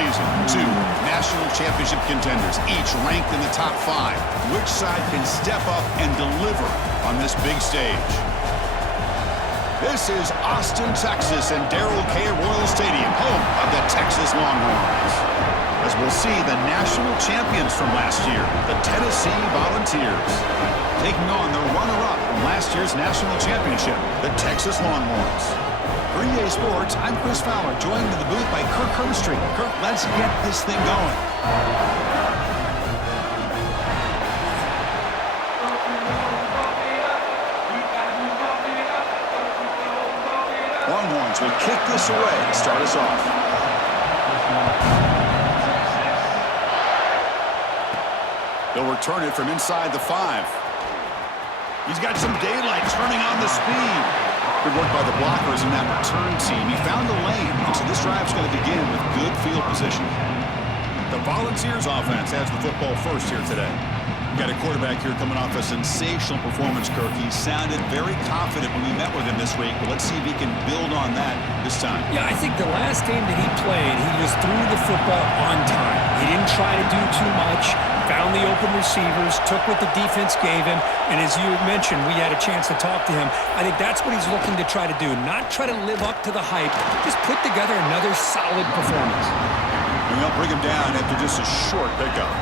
season. Two national championship contenders, each ranked in the top 5. Which side can step up and deliver on this big stage? This is Austin, Texas, and Darrell K. Royal Stadium, home of the Texas Longhorns. As we'll see the national champions from last year, the Tennessee Volunteers, taking on the runner-up from last year's national championship, the Texas Longhorns. For EA Sports, I'm Chris Fowler, joined in the booth by Kirk Hermstreet. Kirk, let's get this thing going. Longhorns will kick this away to start us off. They'll return it from inside the 5. He's got some daylight turning on the speed. Good work by the blockers in that return team. He found the lane, and so this drive's going to begin with good field position. The Volunteers offense has the football first here today. We've got a quarterback here coming off a sensational performance, Kirk. He sounded very confident when we met with him this week, but let's see if he can build on that this time. Yeah, I think the last game that he played, he just threw the football on time. He didn't try to do too much. Found the open receivers, took what the defense gave him, and as you mentioned, we had a chance to talk to him. I think that's what he's looking to try to do, not try to live up to the hype, just put together another solid performance. And they'll bring him down after just a short pickup.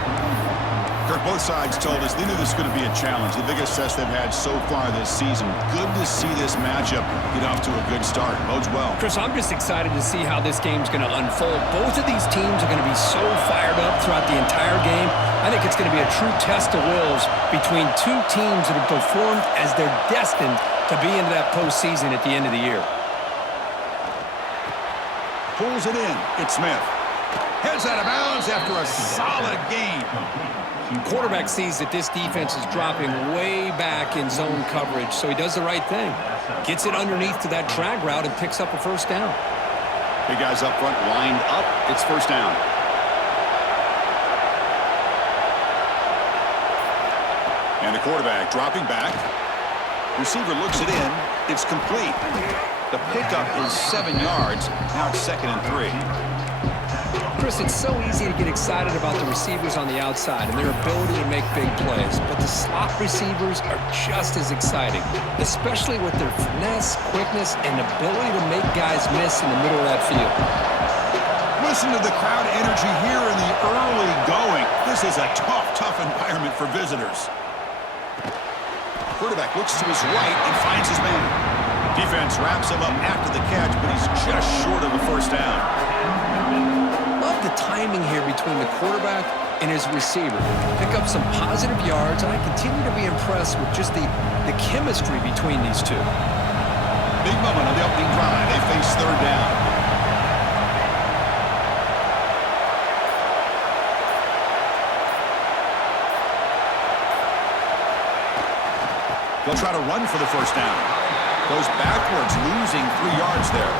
Kirk, both sides told us they knew this was going to be a challenge, the biggest test they've had so far this season. Good to see this matchup get off to a good start. Bodes well. Chris, I'm just excited to see how this game's going to unfold. Both of these teams are going to be so fired up throughout the entire game. I think it's going to be a true test of wills between two teams that have performed as they're destined to be into that postseason at the end of the year. Pulls it in. It's Smith. Heads out of bounds after a solid game. The quarterback sees that this defense is dropping way back in zone coverage, so he does the right thing. Gets it underneath to that drag route and picks up a first down. Big guys up front lined up. It's first down. And the quarterback dropping back. Receiver looks it in. It's complete. The pickup is 7 yards. Now it's 2nd and 3. Chris, it's so easy to get excited about the receivers on the outside and their ability to make big plays, but the slot receivers are just as exciting, especially with their finesse, quickness, and ability to make guys miss in the middle of that field. Listen to the crowd energy here in the early going. This is a tough environment for visitors. Quarterback looks to his right and finds his man. Defense wraps him up after the catch, but he's just short of a first down. Love the timing here between the quarterback and his receiver. Pick up some positive yards, and I continue to be impressed with just the chemistry between these two. Big moment on the opening drive. They face third down. They'll try to run for the first down. Goes backwards, losing 3 yards there.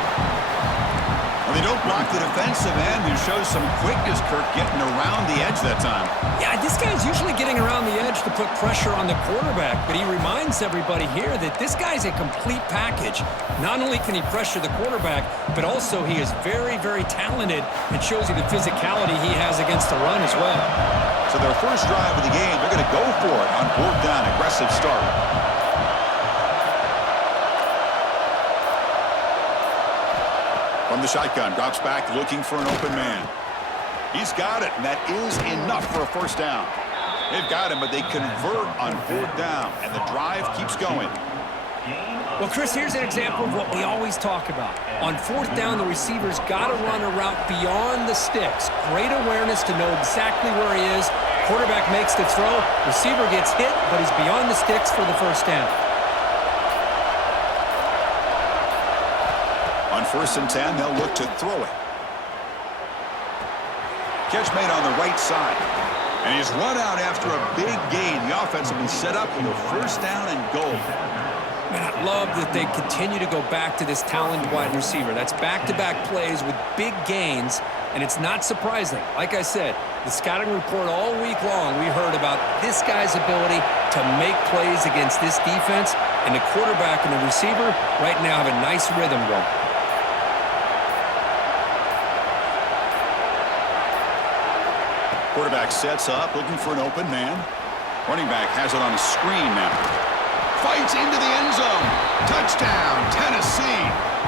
And they don't block the defensive end, who shows some quickness, Kirk, getting around the edge that time. Yeah, this guy's usually getting around the edge to put pressure on the quarterback, but he reminds everybody here that this guy's a complete package. Not only can he pressure the quarterback, but also he is very, very talented and shows you the physicality he has against the run as well. So their first drive of the game, they're going to go for it on 4th down, aggressive start. From the shotgun, drops back, looking for an open man. He's got it, and that is enough for a first down. They've got him, but they convert on 4th down, and the drive keeps going. Well, Chris, here's an example of what we always talk about. On 4th down, the receiver's got to run a route beyond the sticks. Great awareness to know exactly where he is. Quarterback makes the throw. Receiver gets hit, but he's beyond the sticks for the first down. On 1st and 10, they'll look to throw it. Catch made on the right side. And he's run out after a big gain. The offense will be set up with a first down and goal. Man, I love that they continue to go back to this talented wide receiver. That's back-to-back plays with big gains, and it's not surprising. Like I said, the scouting report all week long, we heard about this guy's ability to make plays against this defense, and the quarterback and the receiver right now have a nice rhythm going. Quarterback sets up, looking for an open man. Running back has it on a screen now. Fights into the end zone. Touchdown, Tennessee.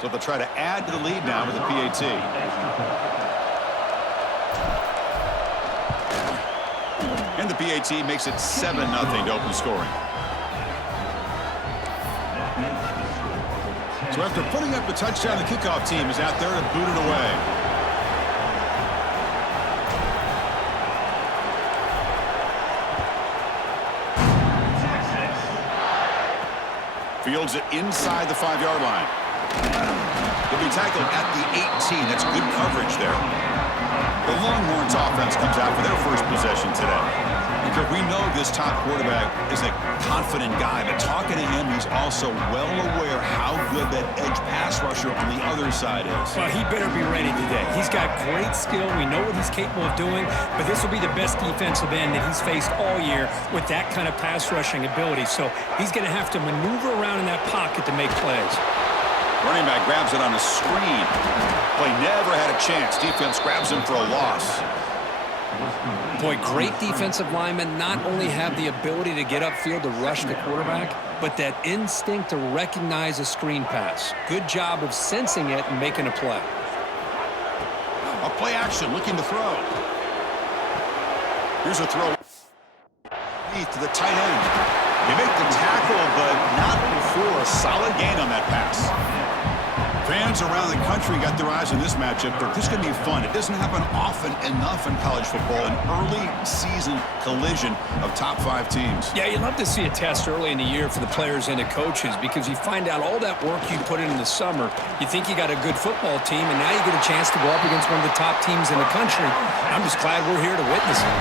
So they'll try to add to the lead now with the PAT. And the PAT makes it 7-0 to open scoring. So after putting up the touchdown, the kickoff team is out there to boot it away. Fields it inside the 5-yard line. He'll be tackled at the 18. That's good coverage there. The Longhorns offense comes out for their first possession today. Because we know this top quarterback is a confident guy, but talking to him, he's also well aware how good that edge pass rusher on the other side is. Well, he better be ready today. He's got great skill. We know what he's capable of doing, but this will be the best defensive end that he's faced all year with that kind of pass rushing ability. So he's going to have to maneuver around in that pocket to make plays. Running back grabs it on a screen. Play never had a chance. Defense grabs him for a loss. Boy, great defensive linemen not only have the ability to get upfield to rush the quarterback, but that instinct to recognize a screen pass. Good job of sensing it and making a play. A play action, looking to throw. Here's a throw to the tight end. They make the tackle, but not before a solid gain on that pass. Fans around the country got their eyes on this matchup. This is going to be fun. It doesn't happen often enough in college football, an early season collision of top 5 teams. Yeah, you'd love to see a test early in the year for the players and the coaches because you find out all that work you put in the summer. You think you got a good football team, and now you get a chance to go up against one of the top teams in the country. I'm just glad we're here to witness it.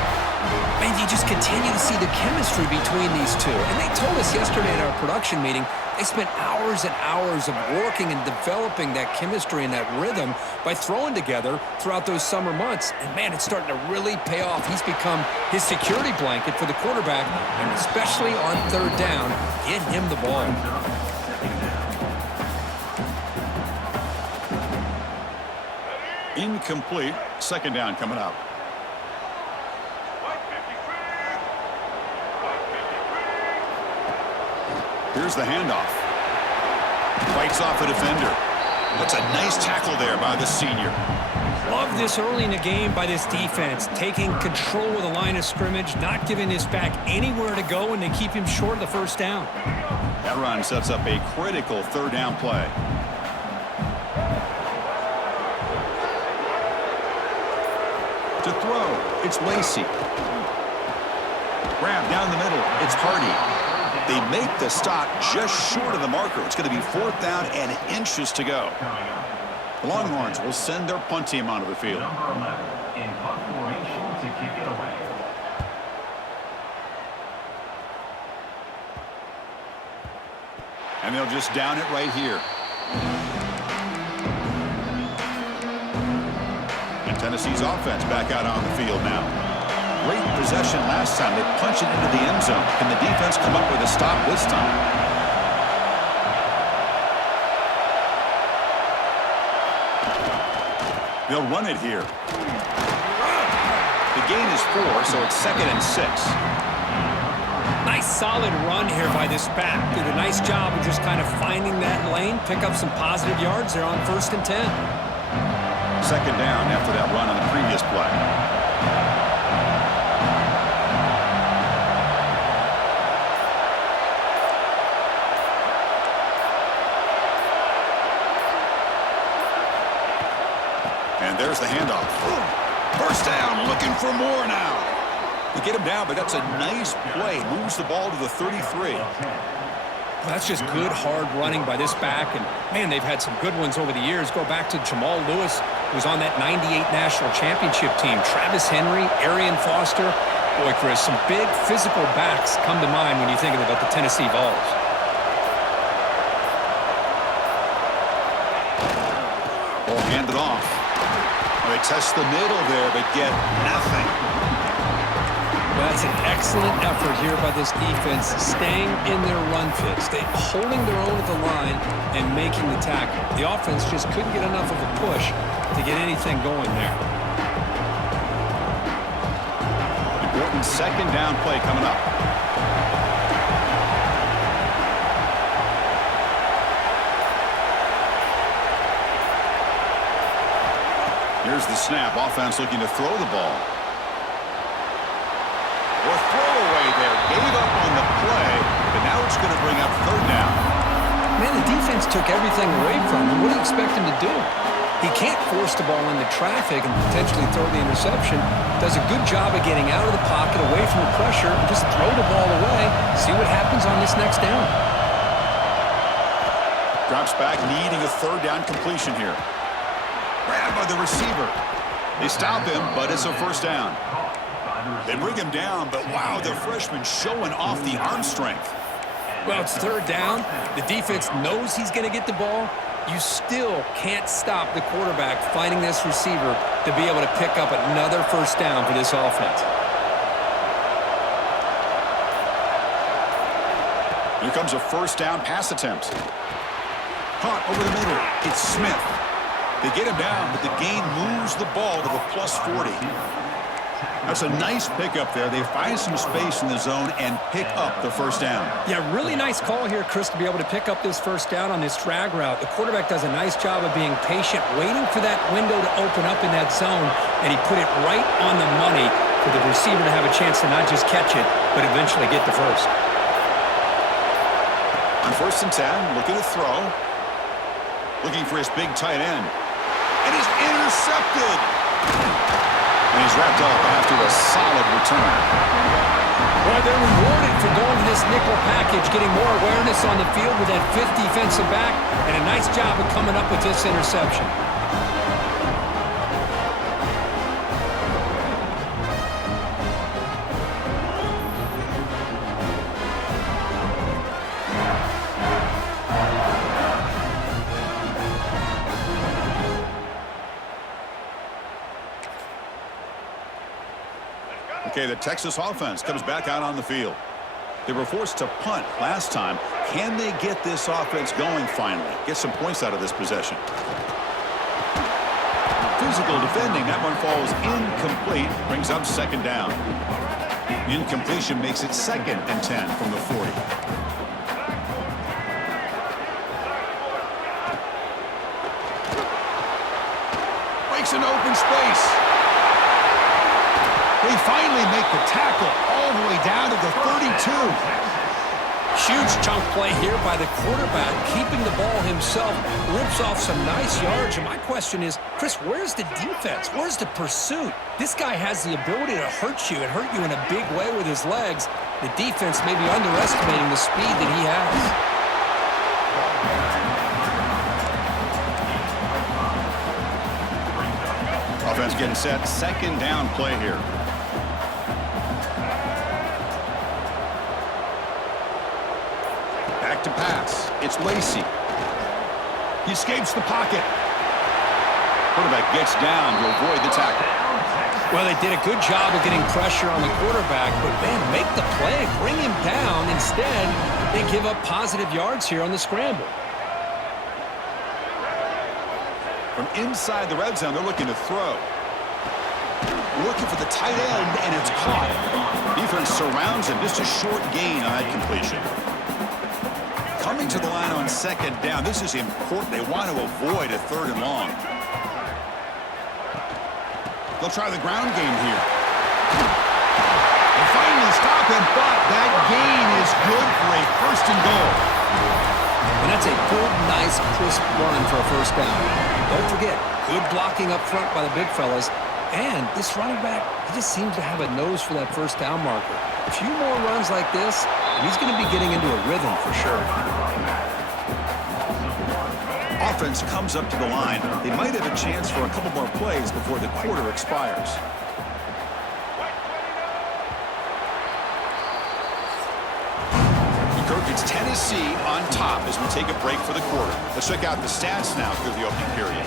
Man, you just continue to see the chemistry between these two. And they told us yesterday at our production meeting, they spent hours and hours of working and developing that chemistry and that rhythm by throwing together throughout those summer months. And, man, it's starting to really pay off. He's become his security blanket for the quarterback, and especially on third down, get him the ball. Incomplete. Second down coming up. Here's the handoff. Fights off a defender. That's a nice tackle there by the senior. Love this early in the game by this defense, taking control of the line of scrimmage, not giving his back anywhere to go, and they keep him short of the first down. That run sets up a critical third down play. To throw, it's Lacey. Grab down the middle, it's Hardy. They make the stop just short of the marker. It's going to be 4th down and inches to go. The Longhorns will send their punt team onto the field. Number 11 in punt formation to kick it away. And they'll just down it right here. And Tennessee's offense back out on the field now. Great possession last time. They punch it into the end zone. Can the defense come up with a stop this time? They'll run it here. The gain is 4, so it's 2nd and 6. Nice solid run here by this back. Did a nice job of just kind of finding that lane, pick up some positive yards there on 1st and 10. 2nd down after that run on the previous play. And there's the handoff. First down, looking for more now. They get him down, but that's a nice play. Moves the ball to the 33. Well, that's just good, hard running by this back. And, man, they've had some good ones over the years. Go back to Jamal Lewis, who was on that '98 National Championship team. Travis Henry, Arian Foster. Boy, Chris, some big physical backs come to mind when you're thinking about the Tennessee Vols. Ball handed off. Well, they test the middle there, but get nothing. Well, that's an excellent effort here by this defense, staying in their run fit, holding their own at the line and making the tackle. The offense just couldn't get enough of a push to get anything going there. Important second down play coming up. Here's the snap. Offense looking to throw the ball. Or throwaway there. Gave up on the play, but now it's going to bring up third down. Man, the defense took everything away from him. What do you expect him to do? He can't force the ball into traffic and potentially throw the interception. Does a good job of getting out of the pocket, away from the pressure, just throw the ball away, see what happens on this next down. Drops back, needing a third down completion here. Grabbed by the receiver. They stop him, but it's a first down. They bring him down, but wow, the freshman showing off the arm strength. Well, it's third down. The defense knows he's going to get the ball. You still can't stop the quarterback finding this receiver to be able to pick up another first down for this offense. Here comes a first down pass attempt. Caught over the middle. It's Smith. They get him down, but the gain moves the ball to the +40. That's a nice pickup there. They find some space in the zone and pick up the first down. Yeah, really nice call here, Chris, to be able to pick up this first down on this drag route. The quarterback does a nice job of being patient, waiting for that window to open up in that zone, and he put it right on the money for the receiver to have a chance to not just catch it, but eventually get the first. On 1st and 10, looking to throw. Looking for his big tight end. And he's intercepted. And he's wrapped up after a solid return. Well, they're rewarded for going to this nickel package, getting more awareness on the field with that 5th defensive back, and a nice job of coming up with this interception. Okay, the Texas offense comes back out on the field. They were forced to punt last time. Can they get this offense going finally? Get some points out of this possession. Physical defending. That one falls incomplete. Brings up second down. Incompletion makes it 2nd and 10 from the 40. Breaks an open space. They finally make the tackle all the way down to the 32. Huge chunk play here by the quarterback, keeping the ball himself, rips off some nice yards. And my question is, Chris, where's the defense? Where's the pursuit? This guy has the ability to hurt you and hurt you in a big way with his legs. The defense may be underestimating the speed that he has. Offense getting set. Second down play here. Back to pass. It's Lacey. He escapes the pocket. Quarterback gets down to avoid the tackle. Well, they did a good job of getting pressure on the quarterback, but, man, make the play. Bring him down. Instead, they give up positive yards here on the scramble. From inside the red zone, they're looking to throw. Looking for the tight end, and it's caught. Defense surrounds him. Just a short gain on that completion. Coming to the line on second down. This is important. They want to avoid a 3rd and long. They'll try the ground game here. They finally stop him, but that gain is good for a 1st and goal. And that's a good, nice, crisp run for a first down. Don't forget, good blocking up front by the big fellas. And this running back, he just seems to have a nose for that first down marker. A few more runs like this, and he's going to be getting into a rhythm for sure. Offense comes up to the line. They might have a chance for a couple more plays before the quarter expires. It's Tennessee on top as we take a break for the quarter. Let's check out the stats now through the opening period.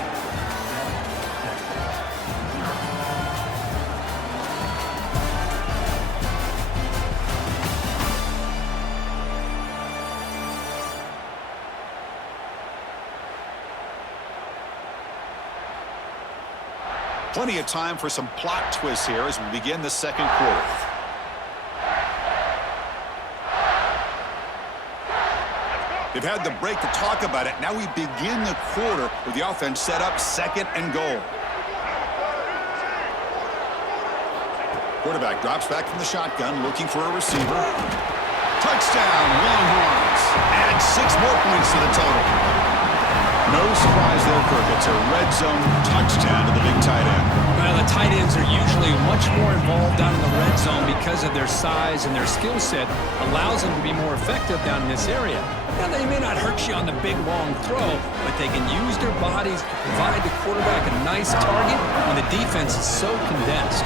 Plenty of time for some plot twists here as we begin the second quarter. They've had the break to talk about it. Now we begin the quarter with the offense set up, second and goal. Quarterback drops back from the shotgun, looking for a receiver. Touchdown, Longhorns. Add 6 more points to the total. No surprise there, Kirk. It's a red zone touchdown to the big tight end. Well, the tight ends are usually much more involved down in the red zone because of their size and their skill set allows them to be more effective down in this area. Now, they may not hurt you on the big, long throw, but they can use their bodies to provide the quarterback a nice target when the defense is so condensed.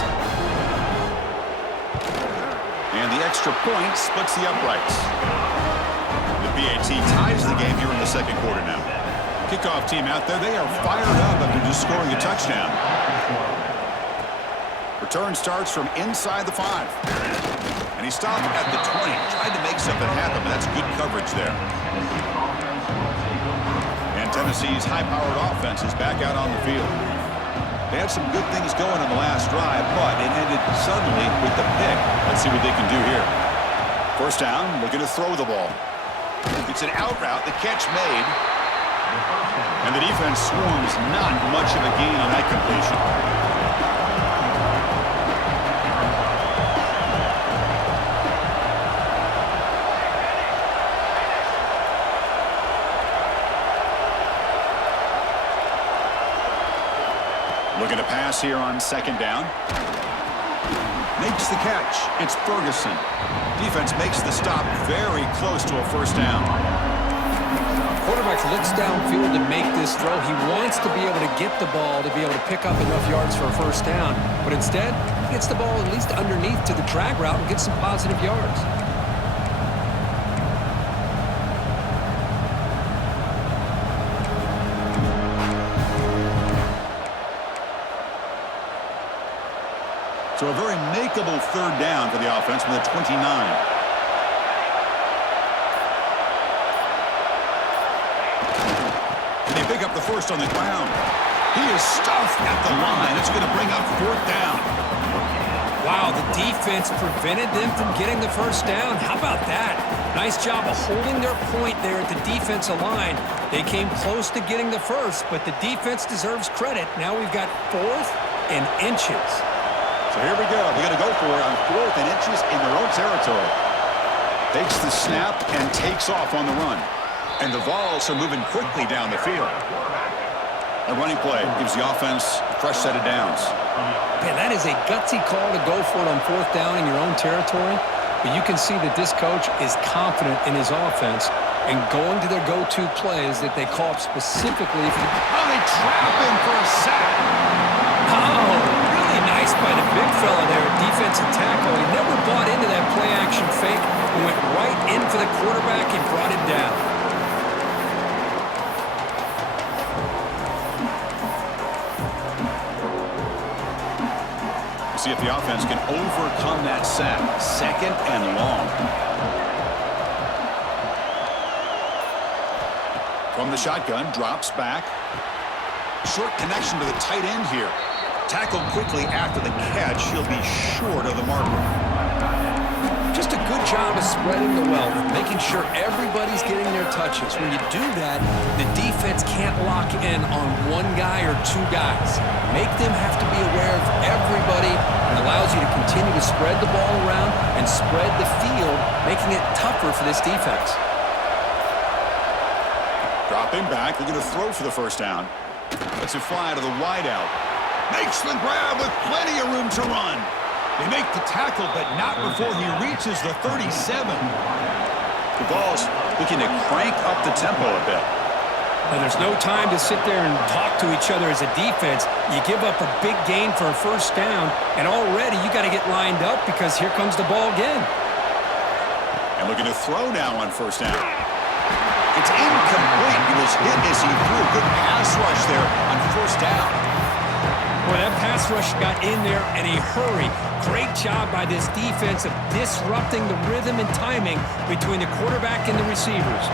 And the extra point splits the uprights. The BAT ties the game here in the second quarter now. Kickoff team out there, they are fired up after just scoring a touchdown. Return starts from inside the 5. And he stopped at the 20. Tried to make something happen, but that's good coverage there. And Tennessee's high-powered offense is back out on the field. They had some good things going on the last drive, but it ended suddenly with the pick. Let's see what they can do here. First down, looking to throw the ball. It's an out route, the catch made. And the defense swarms not much of a gain on that completion. Looking to pass here on second down. Makes the catch. It's Ferguson. Defense makes the stop very close to a first down. Quarterback looks downfield to make this throw. He wants to be able to get the ball to be able to pick up enough yards for a first down, but instead, he gets the ball at least underneath to the drag route and gets some positive yards. So a very makeable third down for the offense from the 29. Pick up the first on the ground. He is stuffed at the line. It's going to bring up fourth down. Wow, the defense prevented them from getting the first down. How about that? Nice job of holding their point there at the defensive line. They came close to getting the first, but the defense deserves credit. Now we've got 4th and inches. So here we go. They're going to go for it on 4th and inches in their own territory. Takes the snap and takes off on the run. And the Vols are moving quickly down the field. A running play gives the offense a fresh set of downs. Man, that is a gutsy call to go for it on 4th down in your own territory. But you can see that this coach is confident in his offense and going to their go-to plays that they call up specifically for the... Oh, they trap him for a sack. Oh, really nice by the big fella there, defensive tackle. He never bought into that play-action fake. He went right in for the quarterback and brought him down. See if the offense can overcome that sack. Second and long. From the shotgun, drops back. Short connection to the tight end here. Tackled quickly after the catch. He'll be short of the marker. Just a good job of spreading the wealth, making sure everybody's getting their touches. When you do that, the defense can't lock in on one guy or 2 guys. Make them have to be aware of everybody and allows you to continue to spread the ball around and spread the field, making it tougher for this defense. Dropping back, looking to throw for the first down. Lets it fly to the wideout. Makes the grab with plenty of room to run. They make the tackle, but not before he reaches the 37. The Vols looking to crank up the tempo a bit. And there's no time to sit there and talk to each other as a defense. You give up a big gain for a first down, and already you got to get lined up because here comes the ball again. And looking to throw now on first down. It's incomplete. He was hit as he threw. Good pass rush there on first down. Boy, that pass rush got in there in a hurry. Great job by this defense of disrupting the rhythm and timing between the quarterback and the receivers.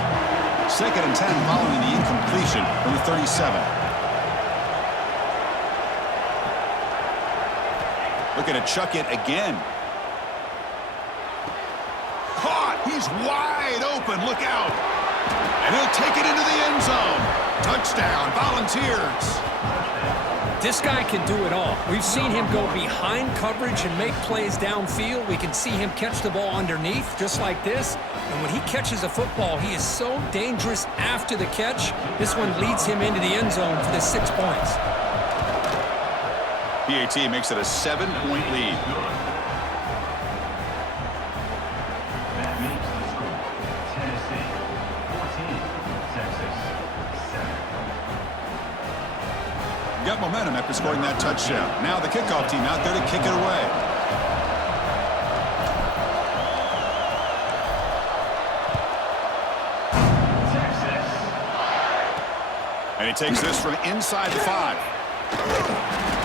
2nd and 10 following the incompletion from the 37. Looking to chuck it again. Caught! He's wide open. Look out! And he'll take it into the end zone. Touchdown, Volunteers. This guy can do it all. We've seen him go behind coverage and make plays downfield. We can see him catch the ball underneath, just like this. And when he catches a football, he is so dangerous after the catch. This one leads him into the end zone for the 6 points. PAT makes it a 7-point lead. That makes the score Tennessee 14, Texas 7. Got momentum after scoring that touchdown. Now the kickoff team out there to kick it away. Texas. And he takes this from inside the 5.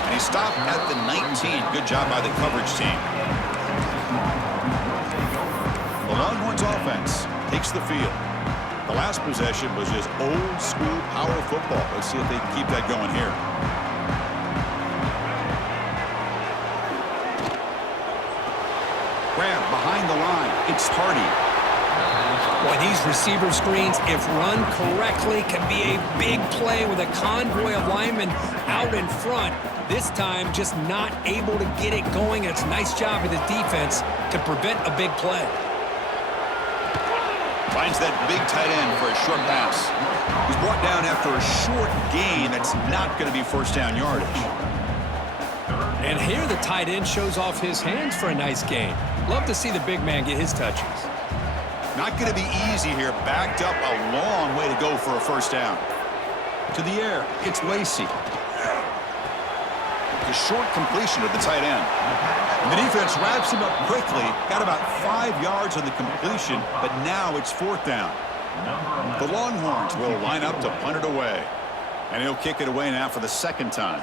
And he stopped at the 19. Good job by the coverage team. The Longhorns offense takes the field. The last possession was just old school power football. Let's see if they can keep that going here. Grab behind the line. It's Hardy. Boy, these receiver screens, if run correctly, can be a big play with a convoy of linemen out in front. This time, just not able to get it going. It's a nice job of the defense to prevent a big play. Finds that big tight end for a short pass. He's brought down after a short gain that's not going to be first down yardage. And here the tight end shows off his hands for a nice gain. Love to see the big man get his touches. Not going to be easy here. Backed up a long way to go for a first down. To the air, it's Lacey. The short completion of the tight end. And the defense wraps him up quickly. Got about 5 yards on the completion, but now it's 4th down. The Longhorns will line up to punt it away. And he'll kick it away now for the 2nd time.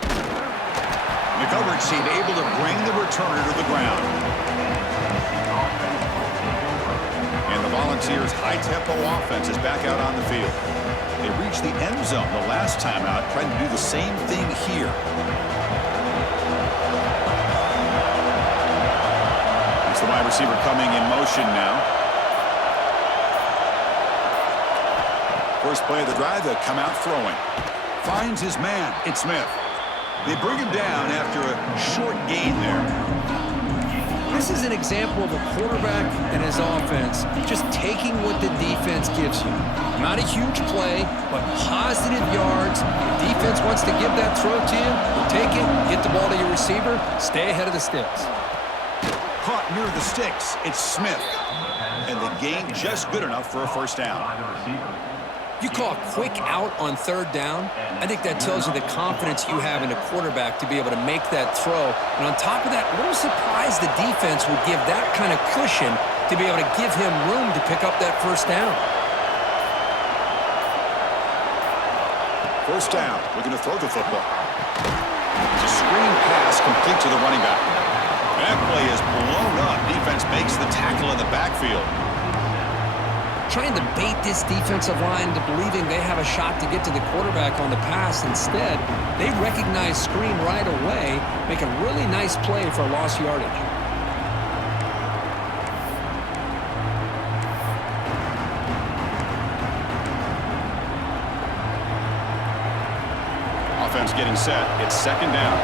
The coverage team able to bring the returner to the ground. And the Volunteers' high-tempo offense is back out on the field. They reached the end zone the last time out, trying to do the same thing here. It's the wide receiver coming in motion now. First play of the drive, they'll come out throwing. Finds his man. It's Smith. They bring him down after a short gain there. This is an example of a quarterback and his offense just taking what the defense gives you. Not a huge play, but positive yards. The defense wants to give that throw to you. You take it, get the ball to your receiver, stay ahead of the sticks. Caught near the sticks. It's Smith. And the gain just good enough for a first down. You call a quick out on 3rd down. I think that tells you the confidence you have in a quarterback to be able to make that throw. And on top of that, a little surprised the defense would give that kind of cushion to be able to give him room to pick up that first down. First down. Looking to throw the football. It's a screen pass complete to the running back. That play is blown up. Defense makes the tackle in the backfield. Trying to bait this defensive line to believing they have a shot to get to the quarterback on the pass. Instead, they recognize screen right away, make a really nice play for lost yardage. Offense getting set. It's 2nd down.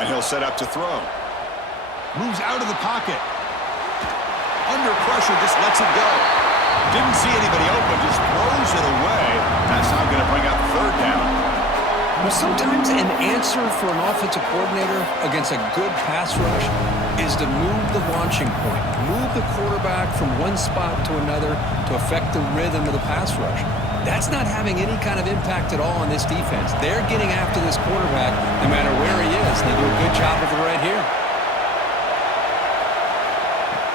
And he'll set up to throw. Moves out of the pocket. Under pressure, just lets it go. Didn't see anybody open, just throws it away. That's not going to bring up 3rd down. Well, sometimes an answer for an offensive coordinator against a good pass rush is to move the launching point. Move the quarterback from one spot to another to affect the rhythm of the pass rush. That's not having any kind of impact at all on this defense. They're getting after this quarterback no matter where he is. They do a good job of it right here.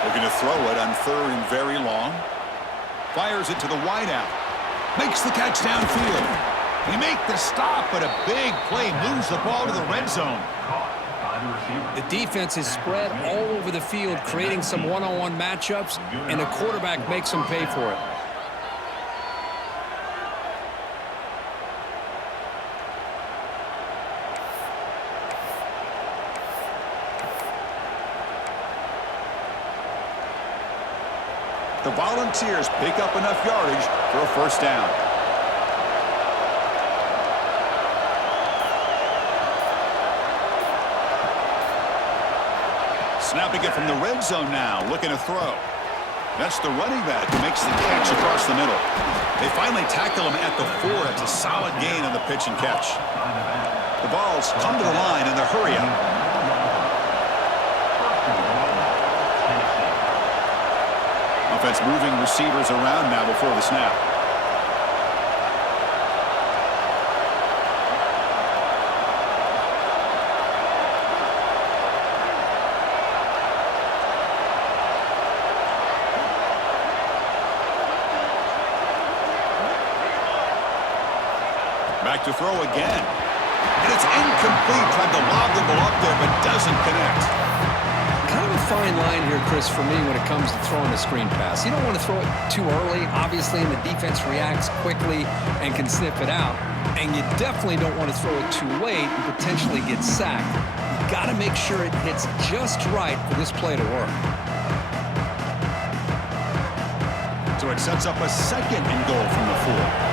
Looking to throw it on 3rd and very long. Fires it to the wideout. Makes the catch downfield. They make the stop, but a big play moves the ball to the red zone. The defense is spread all over the field, creating some one-on-one matchups, and the quarterback makes them pay for it. The Volunteers pick up enough yardage for a first down. Snapping it from the red zone now, looking to throw. That's the running back who makes the catch across the middle. They finally tackle him at the 4. It's a solid gain on the pitch and catch. The balls come to the line in the hurry up. Offense moving receivers around now before the snap. Back to throw again. And it's incomplete. Tried to lob the ball up there, but doesn't connect. Kind of a fine line here, Chris, for me when it comes to throwing a screen pass. You don't want to throw it too early, obviously, and the defense reacts quickly and can sniff it out. And you definitely don't want to throw it too late and potentially get sacked. You got to make sure it hits just right for this play to work. So it sets up a 2nd and goal from the 4.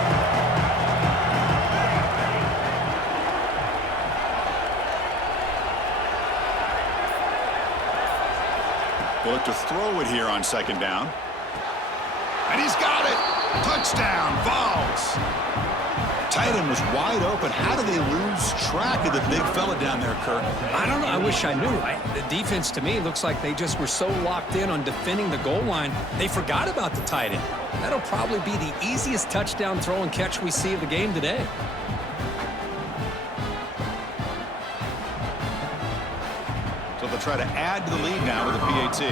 They look to throw it here on 2nd down. And he's got it! Touchdown, Vols! Tight end was wide open. How do they lose track of the big fella down there, Kirk? I don't know. I wish I knew. The defense, to me, looks like they just were so locked in on defending the goal line, they forgot about the tight end. That'll probably be the easiest touchdown throw and catch we see of the game today. So they'll try to add to the lead now with a PAT.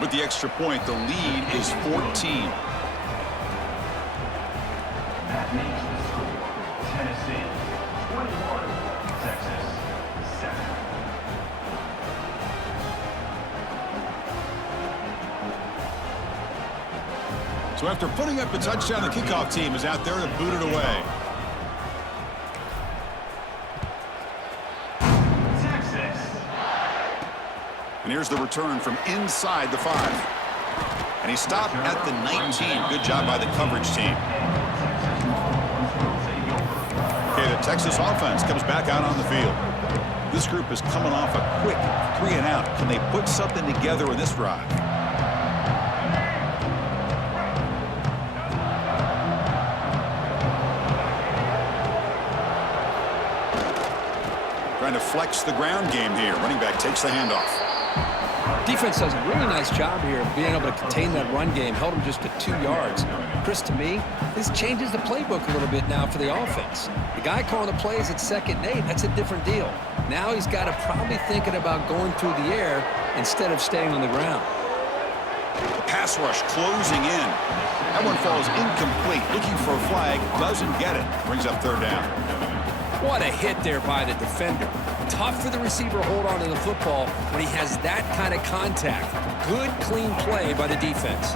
With the extra point, the lead is 14. That makes the score. Tennessee 21, Texas 7. So after putting up a touchdown, the kickoff team is out there to boot it away. Texas. And here's the return from inside the 5. And he stopped at the 19. Good job by the coverage team. Okay, the Texas offense comes back out on the field. This group is coming off a quick 3-and-out. Can they put something together in this drive? Trying to flex the ground game here. Running back takes the handoff. Defense does a really nice job here of being able to contain that run game. Held him just to 2 yards. Chris, to me, this changes the playbook a little bit now for the offense. The guy calling the plays at 2nd and 8, that's a different deal. Now he's got to probably thinking about going through the air instead of staying on the ground. The pass rush closing in. That one falls incomplete. Looking for a flag. Doesn't get it. Brings up 3rd down. What a hit there by the defender. Tough for the receiver to hold on to the football when he has that kind of contact. Good, clean play by the defense.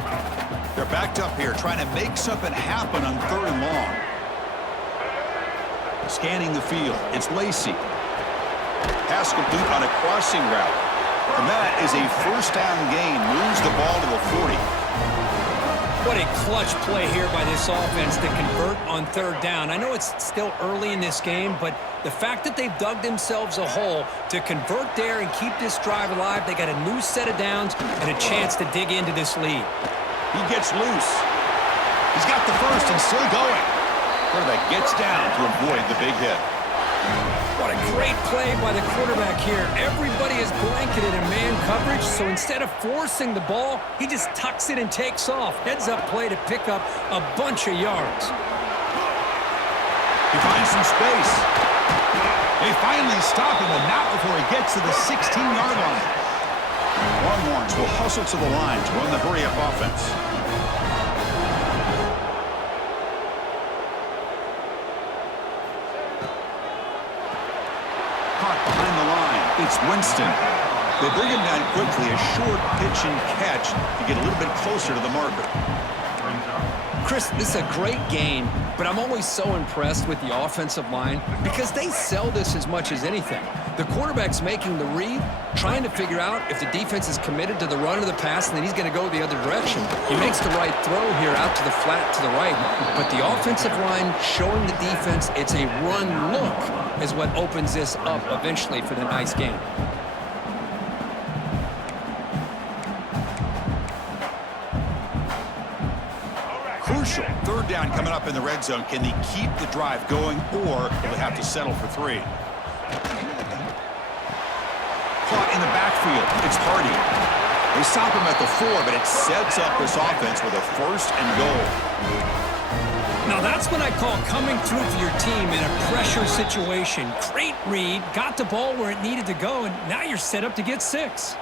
They're backed up here, trying to make something happen on 3rd and long. Scanning the field, it's Lacey. Pass complete on a crossing route. And that is a first down gain. Moves the ball to the 40. What a clutch play here by this offense to convert on 3rd down. I know it's still early in this game, but the fact that they've dug themselves a hole to convert there and keep this drive alive, they got a new set of downs and a chance to dig into this lead. He gets loose. He's got the first and still going. Quarterback gets down to avoid the big hit. What a great play by the quarterback here. Everybody is blanketed in man coverage, so instead of forcing the ball, he just tucks it and takes off. Heads-up play to pick up a bunch of yards. He finds some space. They finally stop him, but not before he gets to the 16-yard line. Longhorns will hustle to the line to run the hurry-up offense. Caught behind the line. It's Weston. They bring him down quickly, a short pitch and catch to get a little bit closer to the marker. Chris, this is a great game, but I'm always so impressed with the offensive line because they sell this as much as anything. The quarterback's making the read, trying to figure out if the defense is committed to the run or the pass, and then he's going to go the other direction. He makes the right throw here out to the flat to the right, but the offensive line showing the defense it's a run look is what opens this up eventually for the nice game. Crucial. Third down coming up in the red zone. Can they keep the drive going, or will they have to settle for 3? Caught in the backfield. It's Hardy. They stop him at the 4, but it sets up this offense with a 1st and goal. Now that's what I call coming through for your team in a pressure situation. Great read, got the ball where it needed to go, and now you're set up to get 6.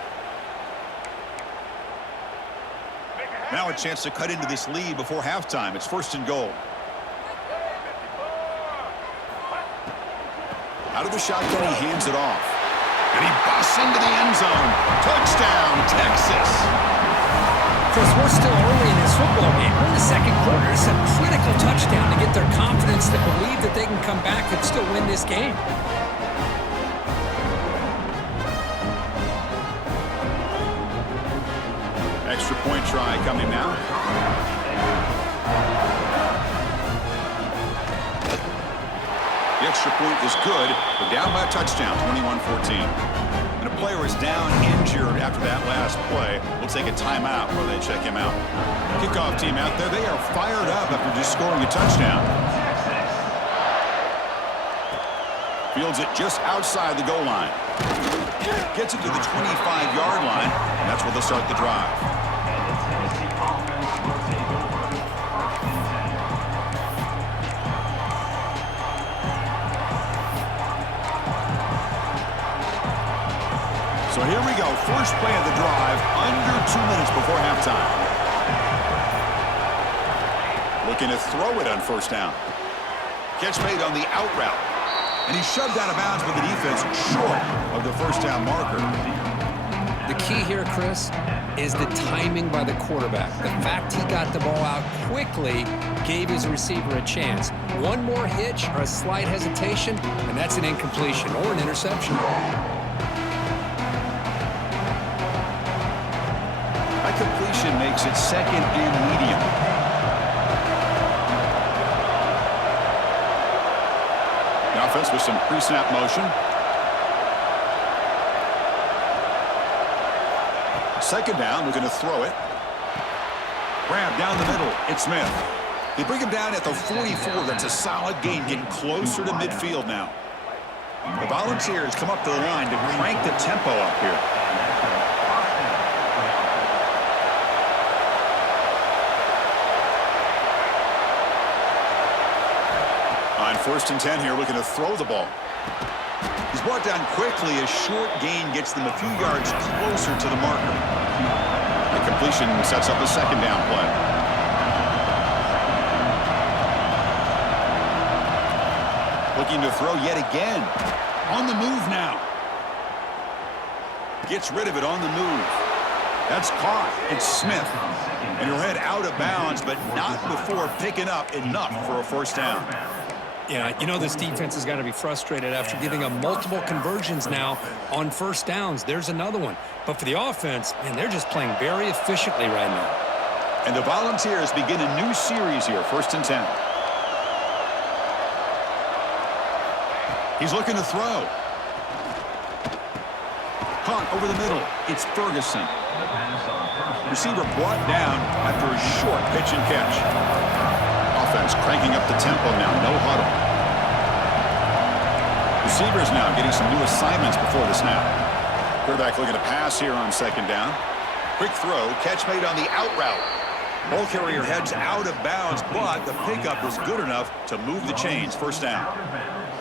Now a chance to cut into this lead before halftime. It's 1st and goal. Out of the shotgun, he hands it off. And he busts into the end zone. Touchdown, Texas. Chris, we're still early in this football game. We're in the second quarter. It's a critical touchdown to get their confidence to believe that they can come back and still win this game. Extra point try coming now. The extra point is good. We're down by a touchdown, 21-14. And a player is down injured after that last play. We'll take a timeout while they check him out. Kickoff team out there. They are fired up after just scoring a touchdown. Fields it just outside the goal line. Gets it to the 25-yard line, and that's where they'll start the drive. So here we go, first play of the drive, under 2 minutes before halftime. Looking to throw it on 1st down. Catch made on the out route. And he's shoved out of bounds with the defense short of the 1st down marker. The key here, Chris, is the timing by the quarterback. The fact he got the ball out quickly gave his receiver a chance. One more hitch or a slight hesitation, and that's an incompletion or an interception. That completion makes it 2nd and medium. The offense with some pre-snap motion. 2nd down, we're going to throw it. Grab down the middle, it's Smith. They bring him down at the 44. That's a solid gain, getting closer to midfield now. The Volunteers come up to the line to crank the tempo up here. On 1st and 10 here, looking to throw the ball. He's brought down quickly. A short gain gets them a few yards closer to the marker. The completion sets up a 2nd down play. Looking to throw yet again. On the move now. Gets rid of it on the move. That's caught. It's Smith. And he'll head out of bounds, but not before picking up enough for a 1st down. Yeah, you know this defense has got to be frustrated after giving up multiple conversions now on 1st downs. There's another one. But for the offense, man, they're just playing very efficiently right now. And the Volunteers begin a new series here, 1st and 10. He's looking to throw. Caught over the middle. It's Ferguson. Receiver brought down after a short pitch and catch. Offense cranking up the tempo now. No huddle. Receivers now getting some new assignments before the snap. Quarterback looking to pass here on second down. Quick throw, catch made on the out route. Ball carrier heads out of bounds, but the pickup was good enough to move the chains. First down.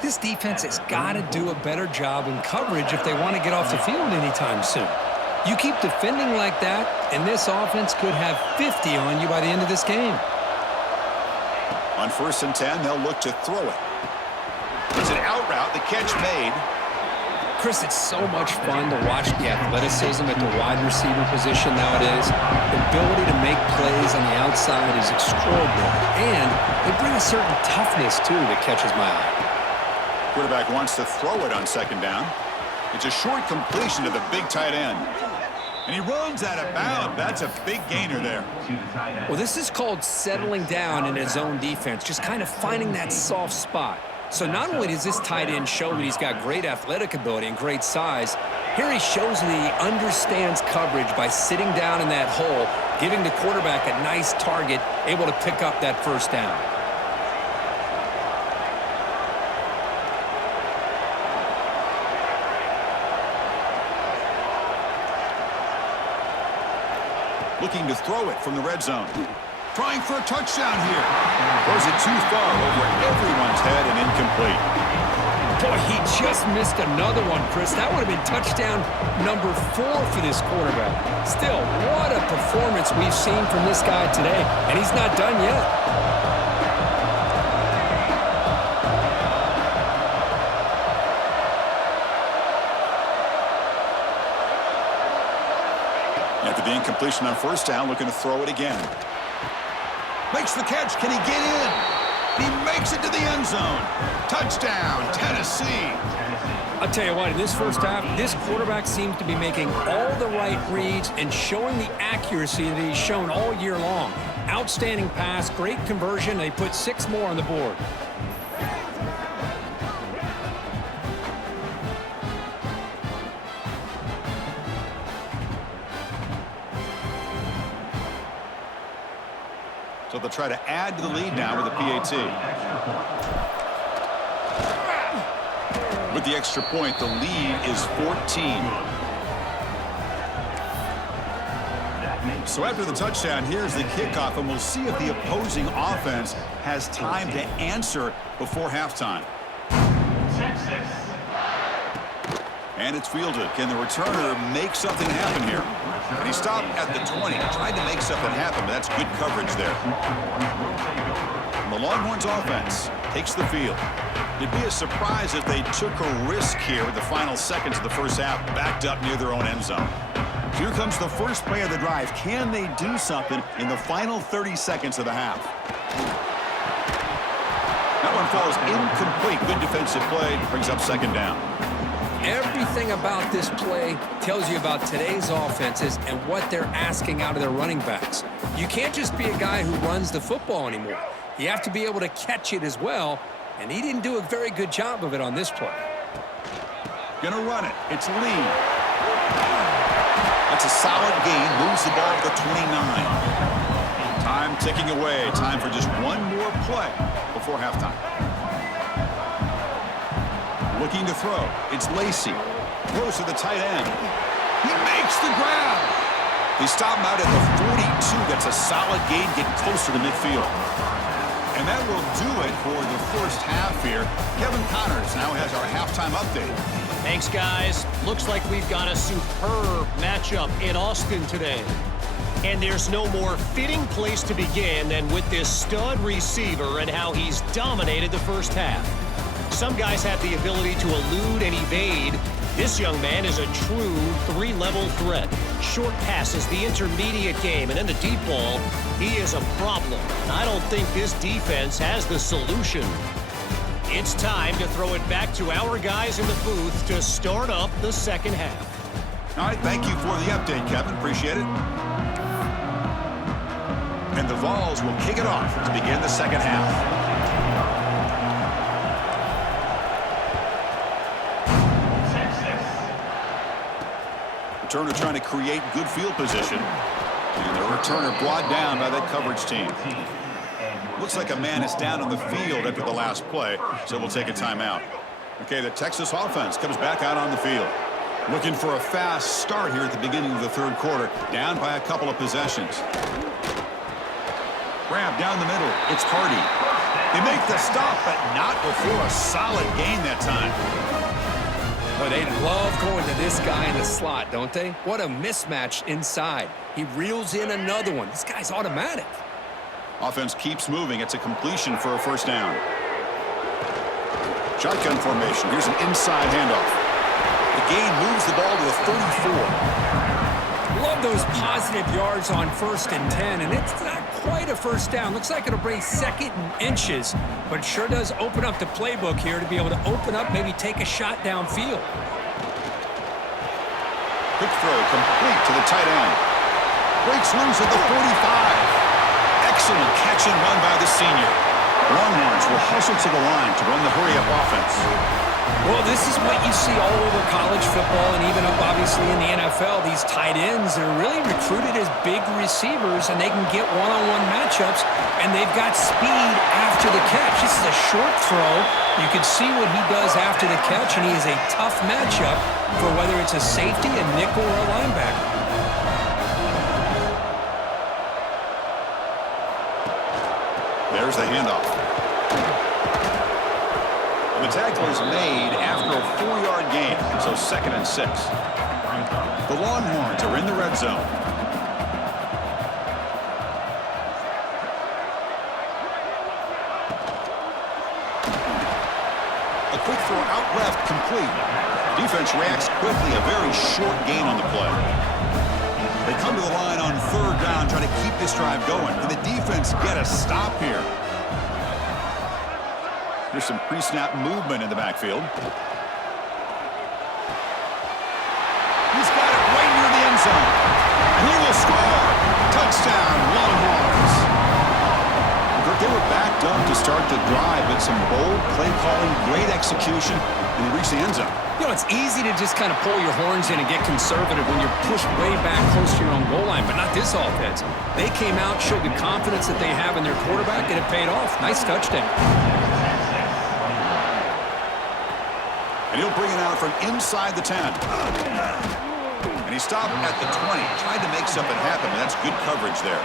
This defense has got to do a better job in coverage if they want to get off the field anytime soon. You keep defending like that, and this offense could have 50 on you by the end of this game. On 1st and 10, they'll look to throw it. It's an out route, the catch made. Chris, it's so much fun to watch the athleticism at the wide receiver position nowadays. The ability to make plays on the outside is extraordinary, and they bring a certain toughness, too, that catches my eye. Quarterback wants to throw it on second down. It's a short completion to the big tight end. And he runs out of bounds. That's a big gainer there. Well, this is called settling down in his own defense, just kind of finding that soft spot. So not only does this tight end show that he's got great athletic ability and great size, here he shows that he understands coverage by sitting down in that hole, giving the quarterback a nice target, able to pick up that first down. Looking to throw it from the red zone. Trying for a touchdown here. Throws it too far over everyone's head and incomplete. Boy, he just missed another one, Chris. That would have been touchdown number 4 for this quarterback. Still, what a performance we've seen from this guy today, and he's not done yet. After the incompletion on first down, looking to throw it again. Makes the catch. Can he get in? He makes it to the end zone. Touchdown, Tennessee. I'll tell you what, in this first half, this quarterback seems to be making all the right reads and showing the accuracy that he's shown all year long. Outstanding pass, great conversion. They put 6 more on the board. So they'll try to add to the lead now with a PAT. With the extra point, the lead is 14. So after the touchdown, here's the kickoff, and we'll see if the opposing offense has time to answer before halftime. And it's fielded. Can the returner make something happen here? And he stopped at the 20, tried to make something happen, but that's good coverage there. And the Longhorns offense takes the field. It'd be a surprise if they took a risk here with the final seconds of the first half, backed up near their own end zone. Here comes the first play of the drive. Can they do something in the final 30 seconds of the half? That one falls incomplete. Good defensive play. Brings up second down. Everything about this play tells you about today's offenses and what they're asking out of their running backs. You can't just be a guy who runs the football anymore. You have to be able to catch it as well, and he didn't do a very good job of it on this play. Gonna run it. It's Lee. That's a solid gain. Moves the ball to the 29. Time ticking away. Time for just one more play before halftime. Looking to throw. It's Lacey. Throws to the tight end. He makes the grab. They stop him out at the 42. That's a solid gain, getting closer to midfield. And that will do it for the first half here. Kevin Connors now has our halftime update. Thanks, guys. Looks like we've got a superb matchup in Austin today. And there's no more fitting place to begin than with this stud receiver and how he's dominated the first half. Some guys have the ability to elude and evade. This young man is a true 3-level threat. Short passes, the intermediate game, and then the deep ball, he is a problem. I don't think this defense has the solution. It's time to throw it back to our guys in the booth to start up the second half. All right, thank you for the update, Kevin. Appreciate it. And the Vols will kick it off to begin the second half. Returner trying to create good field position. And the returner brought down by that coverage team. Looks like a man is down on the field after the last play, so we'll take a timeout. Okay, the Texas offense comes back out on the field. Looking for a fast start here at the beginning of the third quarter. Down by a couple of possessions. Grab down the middle. It's Hardy. They make the stop, but not before a solid gain that time. Well, they love going to this guy in the slot, don't they? What a mismatch inside. He reels in another one. This guy's automatic. Offense keeps moving. It's a completion for a first down. Shotgun formation. Here's an inside handoff. The gain moves the ball to the 34. Love those positive yards on 1st and 10, and it's not quite a first down. Looks like it'll bring 2nd and inches, but it sure does open up the playbook here to be able to open up, maybe take a shot downfield. Quick throw complete to the tight end. Breaks loose at the 45. Excellent catch and run by the senior. Longhorns will hustle to the line to run the hurry-up offense. Well, this is what you see all over college football and even up, obviously, in the NFL. These tight ends are really recruited as big receivers, and they can get one-on-one matchups, and they've got speed after the catch. This is a short throw. You can see what he does after the catch, and he is a tough matchup for whether it's a safety, a nickel, or a linebacker. There's the handoff. The tackle is made after a 4-yard gain, so 2nd and 6. The Longhorns are in the red zone. A quick throw out left, complete. Defense reacts quickly, a very short gain on the play. They come to the line on 3rd down, trying to keep this drive going. Can the defense get a stop here? There's some pre-snap movement in the backfield. He's got it right near the end zone. And he will score. Touchdown, Longhorns. They were backed up to start the drive, but some bold play calling, great execution, and they reached the end zone. You know, it's easy to just kind of pull your horns in and get conservative when you're pushed way back close to your own goal line, but not this offense. They came out, showed the confidence that they have in their quarterback, and it paid off. Nice touchdown. And he'll bring it out from inside the 10. And he stopped at the 20. Tried to make something happen, but that's good coverage there.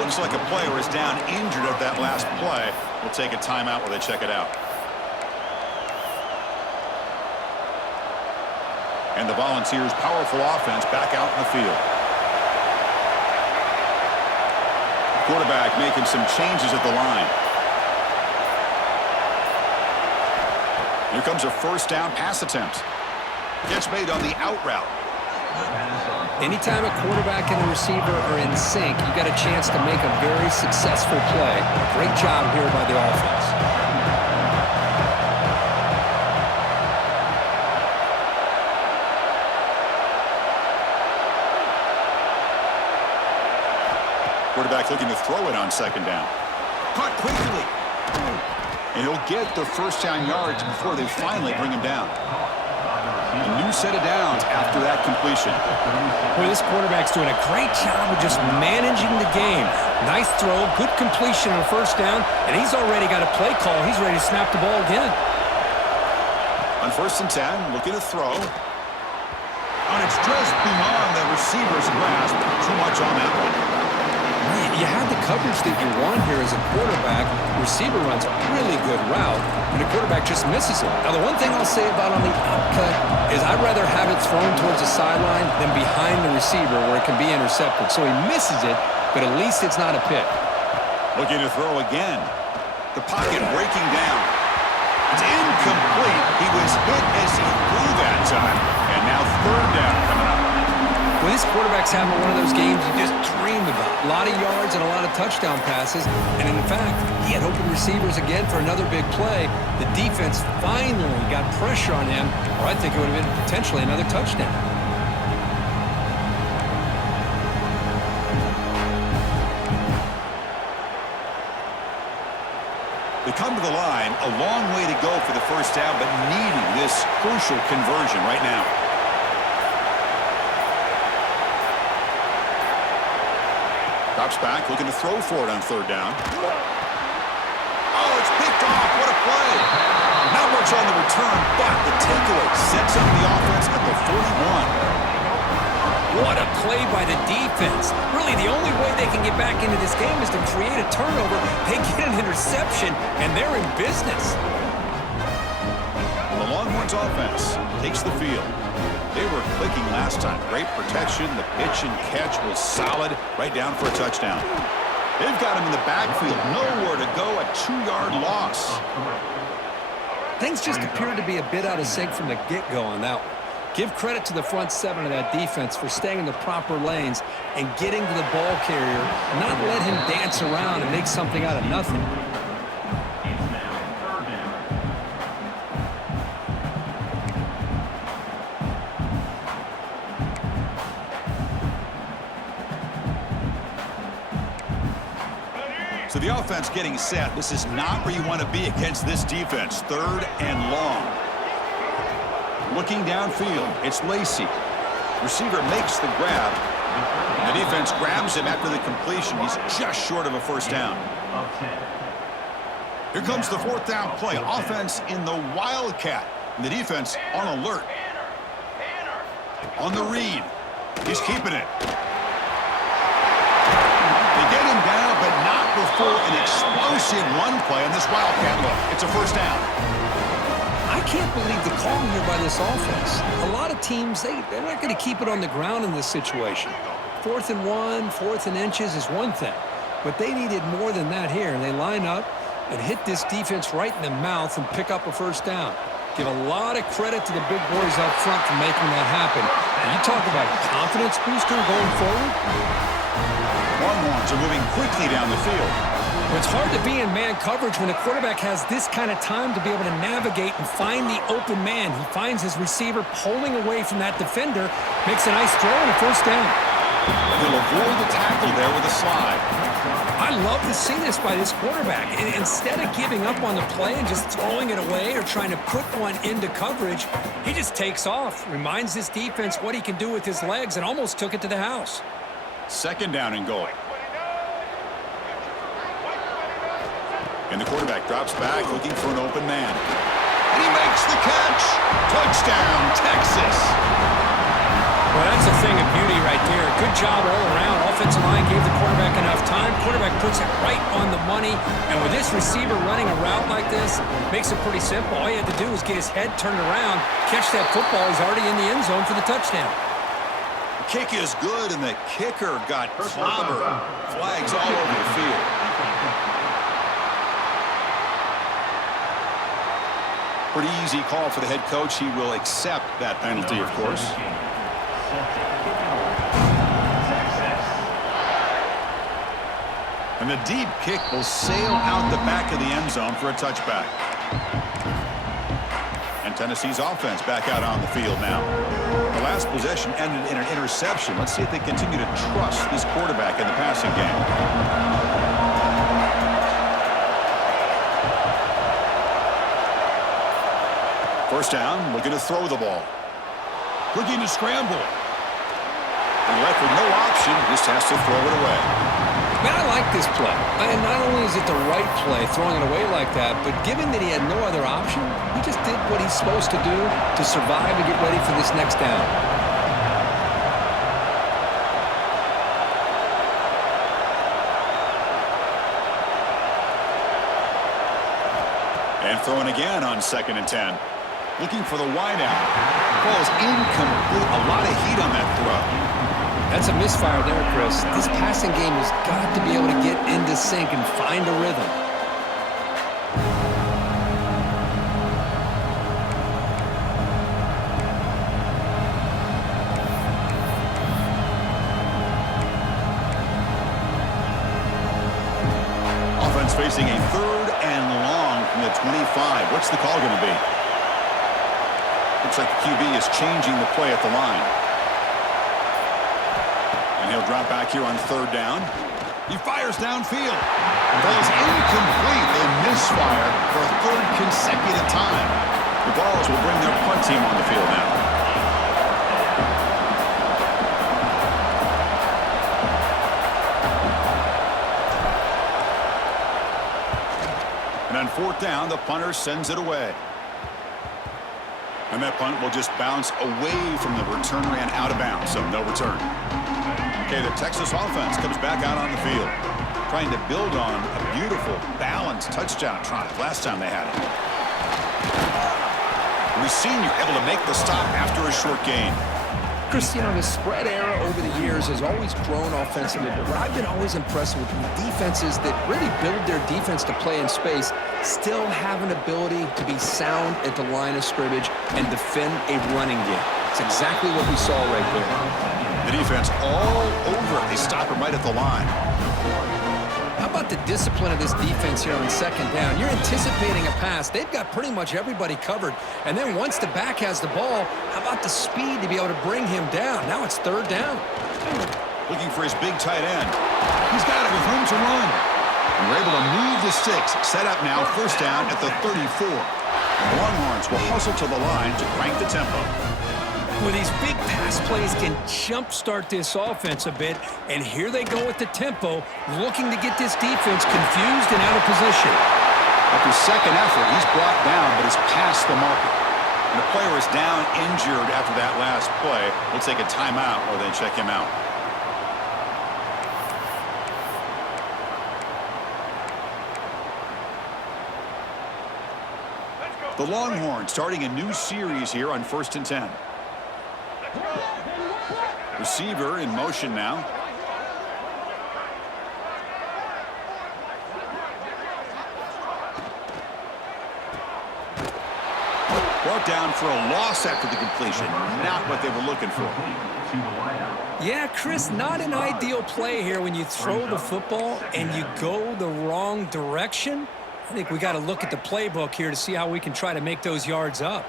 Looks like a player is down injured at that last play. We'll take a timeout while they check it out. And the Volunteers' powerful offense back out in the field. Quarterback making some changes at the line. Here comes a first down pass attempt. Catch made on the out route. Anytime a quarterback and a receiver are in sync, you got a chance to make a very successful play. Great job here by the offense. Quarterback looking to throw it on 2nd down. Caught quickly. And he'll get the first down yards before they finally bring him down. A new set of downs after that completion. Boy, this quarterback's doing a great job of just managing the game. Nice throw, good completion on 1st down, and he's already got a play call. He's ready to snap the ball again. On 1st and 10, looking to throw. And it's just beyond the receiver's grasp. Too much on that one. You had the coverage that you want here as a quarterback. Receiver runs a really good route, and the quarterback just misses it. Now, the one thing I'll say about on the outcut is I'd rather have it thrown towards the sideline than behind the receiver where it can be intercepted. So he misses it, but at least it's not a pick. Looking to throw again. The pocket breaking down. It's incomplete. He was hit as he threw that time. And now 3rd down coming up. Well, this quarterback's having one of those games you just dream about. A lot of yards and a lot of touchdown passes. And in fact, he had open receivers again for another big play. The defense finally got pressure on him, or I think it would have been potentially another touchdown. They come to the line, a long way to go for the first down, but needing this crucial conversion right now. Drops back, looking to throw for it on 3rd down. Oh, it's picked off. What a play. Not much Blitz on the return, but the takeaway sets up the offense at the 41. What a play by the defense. Really, the only way they can get back into this game is to create a turnover. They get an interception, and they're in business. The Longhorns offense takes the field. They were clicking last time. Great protection. The pitch and catch was solid. Right down for a touchdown. They've got him in the backfield. Nowhere to go. A 2-yard loss. Things just appeared to be a bit out of sync from the get-go on that one. Give credit to the front seven of that defense for staying in the proper lanes and getting to the ball carrier, not let him dance around and make something out of nothing. So the offense getting set. This is not where you want to be against this defense. 3rd and long. Looking downfield, it's Lacey. Receiver makes the grab. The defense grabs him after the completion. He's just short of a first down. Here comes the 4th down play. Offense in the Wildcat. And the defense on alert. On the read. He's keeping it. They get him down, but not before an explosive run play on this Wildcat look. It's a first down. I can't believe the call here by this offense. A lot of teams, they're not going to keep it on the ground in this situation. 4th and 1, 4th and inches is one thing. But they needed more than that here. And they line up and hit this defense right in the mouth and pick up a first down. Give a lot of credit to the big boys up front for making that happen. And you talk about a confidence booster going forward. Longhorns are moving quickly down the field. It's hard to be in man coverage when the quarterback has this kind of time to be able to navigate and find the open man. He finds his receiver pulling away from that defender, makes a nice throw and a first down. He'll avoid the tackle there with a slide. I love to see this by this quarterback. And instead of giving up on the play and just throwing it away or trying to put one into coverage, he just takes off, reminds this defense what he can do with his legs, and almost took it to the house. 2nd down and goal. And the quarterback drops back, looking for an open man. And he makes the catch. Touchdown, Texas. Well, that's a thing of beauty right there. Good job all around. Offensive line gave the quarterback enough time. Quarterback puts it right on the money. And with this receiver running a route like this, makes it pretty simple. All he had to do was get his head turned around, catch that football. He's already in the end zone for the touchdown. The kick is good, and the kicker got clobbered. Flags all over the field. Pretty easy call for the head coach. He will accept that penalty, of course. And the deep kick will sail out the back of the end zone for a touchback. And Tennessee's offense back out on the field now. The last possession ended in an interception. Let's see if they continue to trust this quarterback in the passing game. First down, looking to throw the ball. Looking to scramble. And left with no option, just has to throw it away. Man, I like this play. And not only is it the right play, throwing it away like that, but given that he had no other option, he just did what he's supposed to do to survive and get ready for this next down. And throwing again on 2nd and 10. Looking for the wideout. Ball is incomplete. A lot of heat on that throw. That's a misfire there, Chris. This passing game has got to be able to get into sync and find a rhythm. Offense facing a 3rd and long from the 25. What's the call going to be? Looks like the QB is changing the play at the line. And he'll drop back here on 3rd down. He fires downfield. Ball is incomplete. They misfire for a 3rd consecutive time. The Balls will bring their punt team on the field now. And on 4th down, the punter sends it away. And that punt will just bounce away from the returner and out of bounds, so no return. Okay, the Texas offense comes back out on the field, trying to build on a beautiful, balanced touchdown drive last time they had it. We've seen you're able to make the stop after a short gain. Chris, you know, the spread era over the years has always grown offensively, but what I've been always impressed with defenses that really build their defense to play in space still have an ability to be sound at the line of scrimmage and defend a running game. It's exactly what we saw right there. The defense all over it. They stop him right at the line. How about the discipline of this defense here on second down? You're anticipating a pass. They've got pretty much everybody covered. And then once the back has the ball, how about the speed to be able to bring him down? Now it's third down. Looking for his big tight end. He's got it with room to run. And we're able to move the sticks. Set up now, first down at the 34. The Longhorns will hustle to the line to crank the tempo. Well, these big pass plays can jumpstart this offense a bit, and here they go with the tempo, looking to get this defense confused and out of position. After second effort, he's brought down, but is past the marker. And the player is down injured after that last play. We'll take a timeout or then check him out. The Longhorns starting a new series here on 1st and 10. Receiver in motion now. Brought down for a loss after the completion. Not what they were looking for. Yeah, Chris, not an ideal play here when you throw the football and you go the wrong direction. I think we got to look at the playbook here to see how we can try to make those yards up.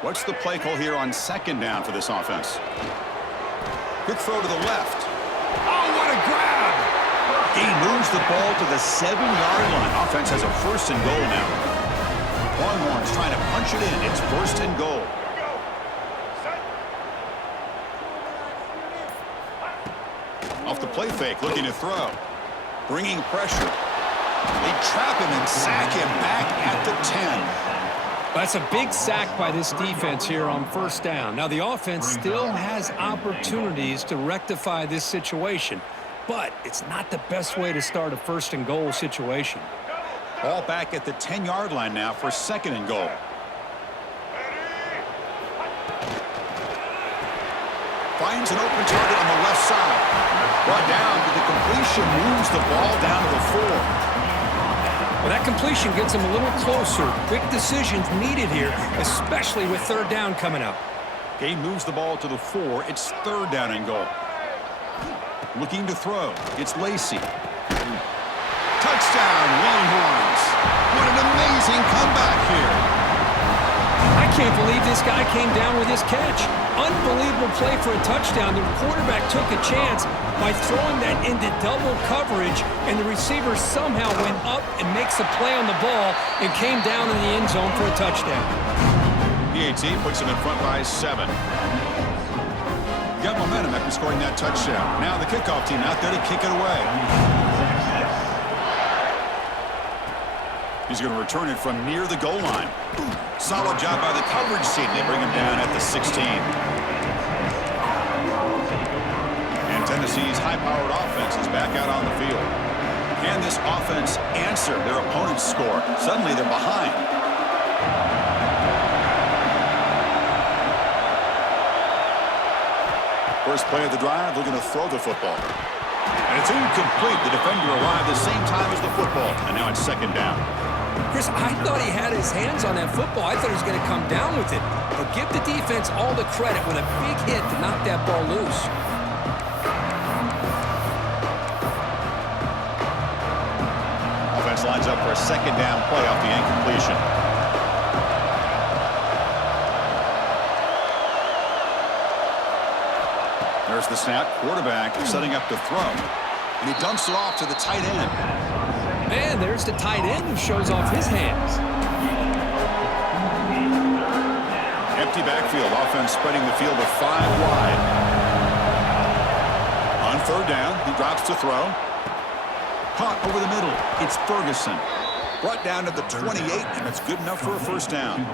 What's the play call here on second down for this offense? Quick throw to the left. Oh, what a grab! He moves the ball to the 7-yard line. Offense has a 1st and goal now. Longhorns trying to punch it in. It's 1st and goal. Off the play fake, looking to throw. Bringing pressure. They trap him and sack him back at the 10. That's a big sack by this defense here on first down. Now, the offense still has opportunities to rectify this situation, but it's not the best way to start a 1st and goal situation. Ball back at the 10-yard line now for 2nd and goal. Finds an open target on the left side. Brought down with the completion, moves the ball down to the 4. Well, that completion gets him a little closer. Quick decisions needed here, especially with third down coming up. Game moves the ball to the 4. It's 3rd down and goal. Looking to throw. It's Lacey. Touchdown, Longhorns. What an amazing comeback here. I can't believe this guy came down with this catch. Unbelievable play for a touchdown. The quarterback took a chance by throwing that into double coverage, and the receiver somehow went up and makes a play on the ball and came down in the end zone for a touchdown. PAT puts him in front by 7. Got momentum after scoring that touchdown. Now the kickoff team out there to kick it away. He's going to return it from near the goal line. Solid job by the coverage team. They bring him down at the 16. And Tennessee's high-powered offense is back out on the field. Can this offense answer their opponent's score? Suddenly they're behind. First play of the drive, looking to throw the football. And it's incomplete. The defender arrived the same time as the football. And now it's 2nd down. Chris, I thought he had his hands on that football. I thought he was going to come down with it. But give the defense all the credit with a big hit to knock that ball loose. Offense lines up for a 2nd down play off the incompletion. There's the snap. Quarterback setting up to throw. And he dumps it off to the tight end. And there's the tight end who shows off his hands. Empty backfield. Offense spreading the field with 5 wide. On 3rd down, he drops to throw. Caught over the middle. It's Ferguson. Brought down to the 28, and it's good enough for a 1st down.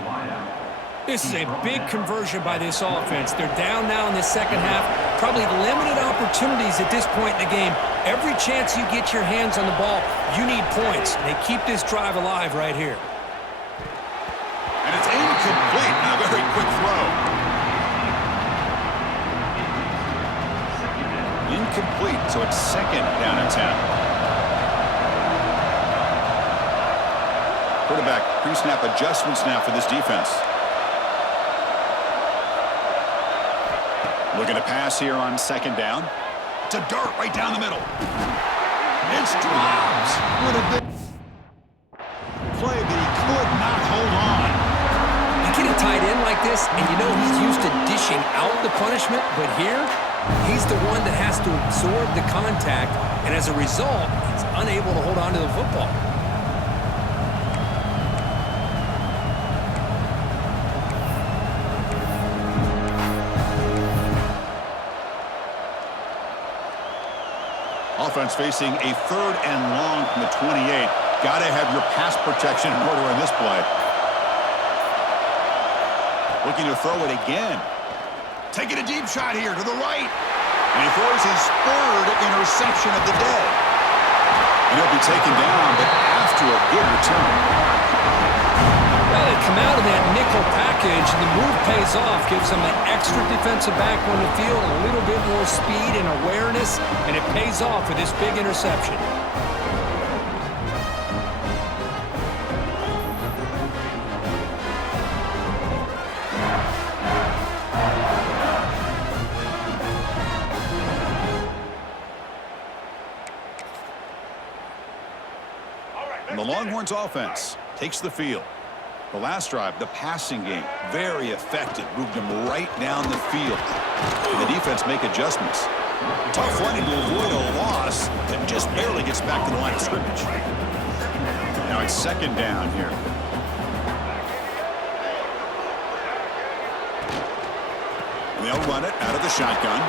This is a big conversion by this offense. They're down now in the second half. Probably limited opportunities at this point in the game. Every chance you get your hands on the ball, you need points. They keep this drive alive right here. And it's incomplete. And a very quick throw. Incomplete, so it's second down and 10. Quarterback pre-snap adjustments now for this defense. Looking to pass here on second down. To dirt right down the middle. It's dropped. What a big play, but he could not hold on. You get a tight end like this, and you know he's used to dishing out the punishment, but here, he's the one that has to absorb the contact, and as a result, he's unable to hold on to the football. Offense facing a third and long from the 28. Got to have your pass protection in order on this play. Looking to throw it again. Taking a deep shot here to the right. And he throws his third interception of the day. And he'll be taken down, but after a good return. Well, they come out of that nickel package, and the move pays off, gives them an extra defensive back on the field, a little bit more speed and awareness, and it pays off with this big interception. And the Longhorns offense takes the field. The last drive, the passing game, very effective. Moved them right down the field. And the defense make adjustments. Tough running to avoid a loss that just barely gets back to the line of scrimmage. Now it's second down here. And they'll run it out of the shotgun.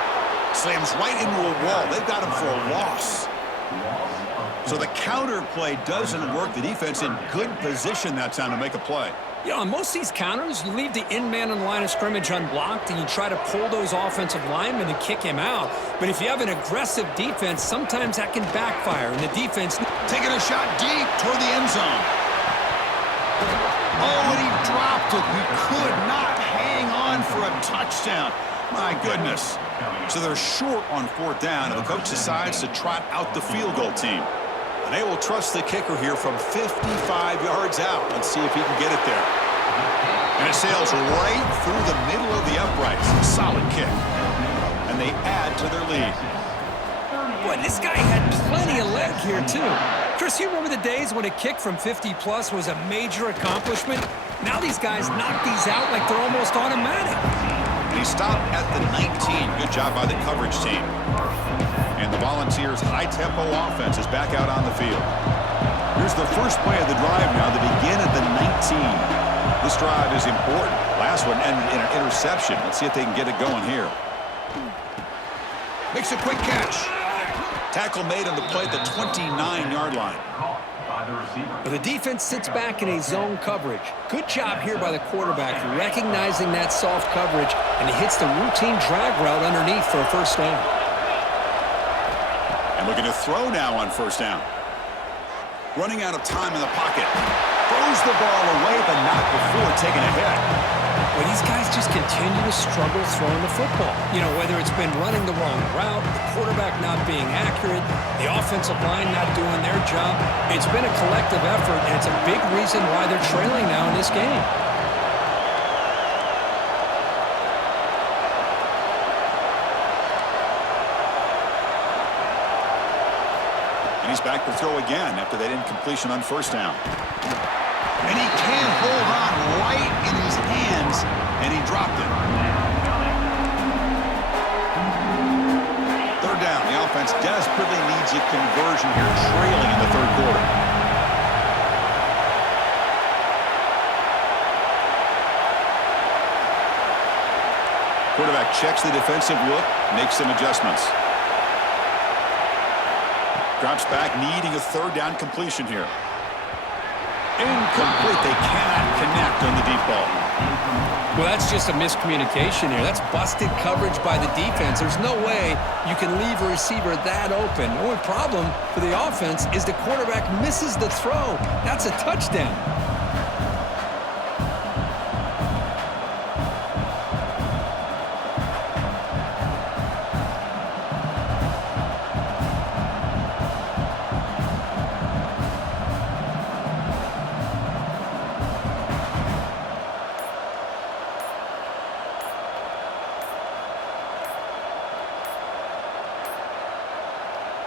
Slams right into a wall. They've got him for a loss. So the counter play doesn't work. The defense in good position that time to make a play. You know, on most of these counters, you leave the in-man on the line of scrimmage unblocked, and you try to pull those offensive linemen and kick him out. But if you have an aggressive defense, sometimes that can backfire, and the defense... Taking a shot deep toward the end zone. Oh, and he dropped it. He could not hang on for a touchdown. My goodness. So they're short on fourth down, and the coach decides to trot out the field goal team. And they will trust the kicker here from 55 yards out. Let's see if he can get it there. And it sails right through the middle of the uprights. Solid kick. And they add to their lead. Boy, this guy had plenty of leg here, too. Chris, you remember the days when a kick from 50-plus was a major accomplishment? Now these guys knock these out like they're almost automatic. And he stopped at the 19. Good job by the coverage team. And the Volunteers' high-tempo offense is back out on the field. Here's the first play of the drive now. They begin at the 19. This drive is important. Last one ended in an interception. Let's see if they can get it going here. Makes a quick catch. Tackle made on the play at the 29-yard line. But the defense sits back in a zone coverage. Good job here by the quarterback, recognizing that soft coverage, and he hits the routine drag route underneath for a first down. And looking to throw now on first down. Running out of time in the pocket. Throws the ball away, but not before taking a hit. Well, these guys just continue to struggle throwing the football. You know, whether it's been running the wrong route, the quarterback not being accurate, the offensive line not doing their job. It's been a collective effort, and it's a big reason why they're trailing now in this game. And he's back to throw again after that incompletion on first down. And he can't hold on right in his hands, and he dropped it. Third down. The offense desperately needs a conversion here, trailing in the third quarter. Quarterback checks the defensive look, makes some adjustments. Drops back, needing a third down completion here. Incomplete. They cannot connect on the deep ball. Well, that's just a miscommunication here. That's busted coverage by the defense. There's no way you can leave a receiver that open. The only problem for the offense is the quarterback misses the throw. That's a touchdown.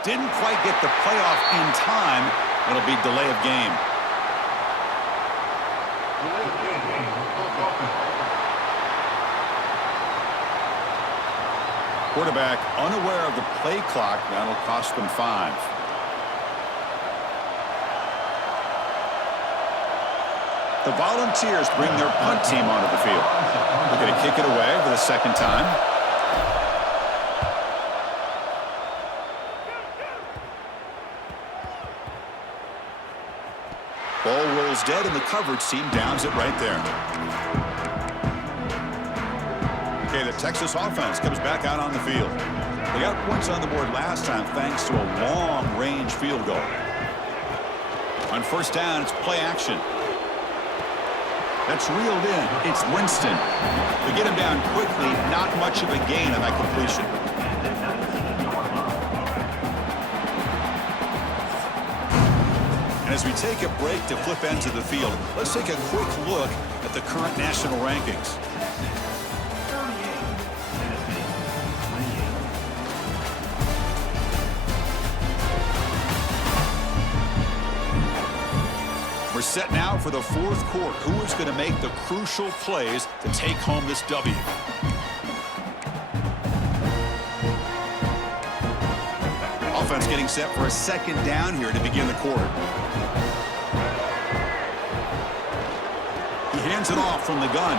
Didn't quite get the playoff in time. It'll be delay of game. Quarterback unaware of the play clock. That'll cost them 5. The Volunteers bring their punt team onto the field. They're going to kick it away for the second time. Ball rolls dead, and the coverage team downs it right there. Okay, the Texas offense comes back out on the field. They got points on the board last time thanks to a long-range field goal. On first down, it's play action. That's reeled in. It's Winston. They get him down quickly. Not much of a gain on that completion. As we take a break to flip ends of the field, let's take a quick look at the current national rankings. We're set now for the fourth quarter. Who is going to make the crucial plays to take home this W? Offense getting set for a second down here to begin the quarter. He hands it off from the gun,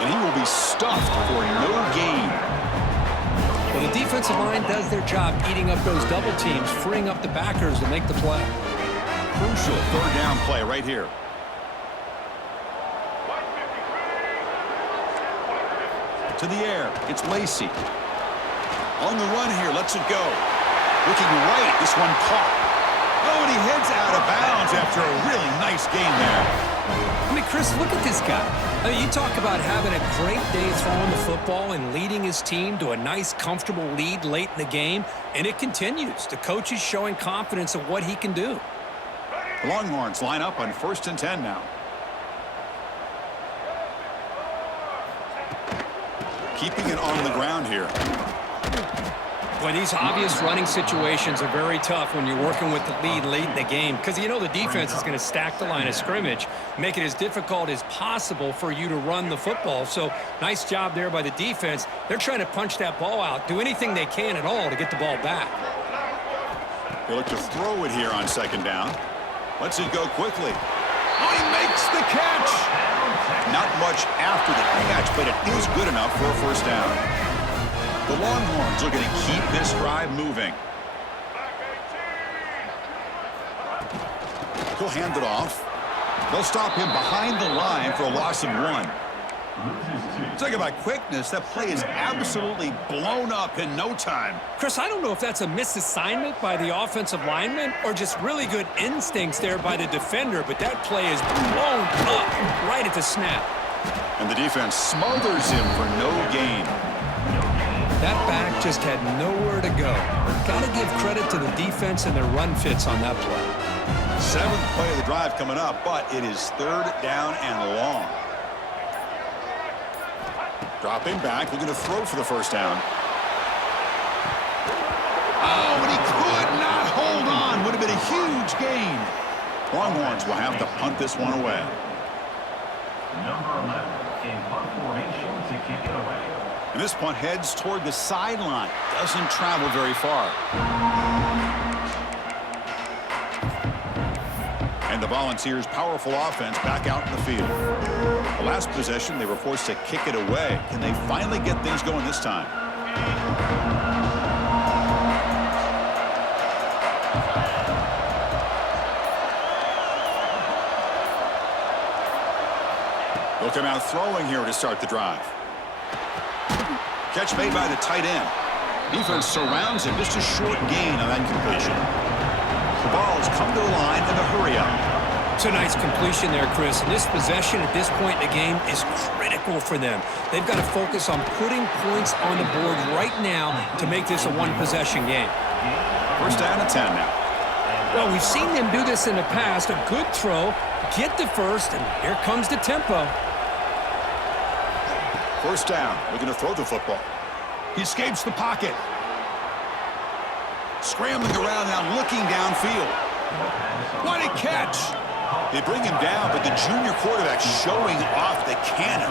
and he will be stuffed for no gain. Well, the defensive line does their job eating up those double teams, freeing up the backers to make the play. Crucial third down play right here. To the air, it's Lacey. On the run here, lets it go. Looking right, this one caught. Oh, and he heads out of bounds after a really nice game there. I mean, Chris, look at this guy. I mean, you talk about having a great day throwing the football and leading his team to a nice, comfortable lead late in the game, and it continues. The coach is showing confidence of what he can do. The Longhorns line up on 1st and 10 now. Keeping it on the ground here. Boy, these obvious running situations are very tough when you're working with the lead late in the game because you know the defense is going to stack the line of scrimmage, make it as difficult as possible for you to run the football. So nice job there by the defense. They're trying to punch that ball out, do anything they can at all to get the ball back. They look to throw it here on second down. Lets it go quickly. Oh, he makes the catch. Not much after the catch, but it is good enough for a first down. The Longhorns looking to keep this drive moving. He'll hand it off. They'll stop him behind the line for a loss of 1. Talk about quickness. That play is absolutely blown up in no time. Chris, I don't know if that's a misassignment by the offensive lineman or just really good instincts there by the defender, but that play is blown up right at the snap. And the defense smothers him for no gain. That back just had nowhere to go. Got to give credit to the defense and their run fits on that play. 7th play of the drive coming up, but it is 3rd down and long. Dropping back, looking to throw for the first down. Oh, and he could not hold on. Would have been a huge gain. Longhorns will have to punt this one away. Number 11 in punt formation to kick it away. And this punt heads toward the sideline. Doesn't travel very far. And the Volunteers' powerful offense back out in the field. The last possession, they were forced to kick it away. Can they finally get things going this time? They'll They'll come out throwing here to start the drive. Catch made by the tight end. Defense surrounds him. Just a short gain on that completion. The ball's come to the line in a hurry up. It's a nice completion there, Chris. And this possession at this point in the game is critical for them. They've got to focus on putting points on the board right now to make this a one-possession game. First down and 10 now. Well, we've seen them do this in the past. A good throw, get the first, and here comes the tempo. First down. Looking to throw the football. He escapes the pocket. Scrambling around now, looking downfield. What a catch! They bring him down, but the junior quarterback showing off the cannon.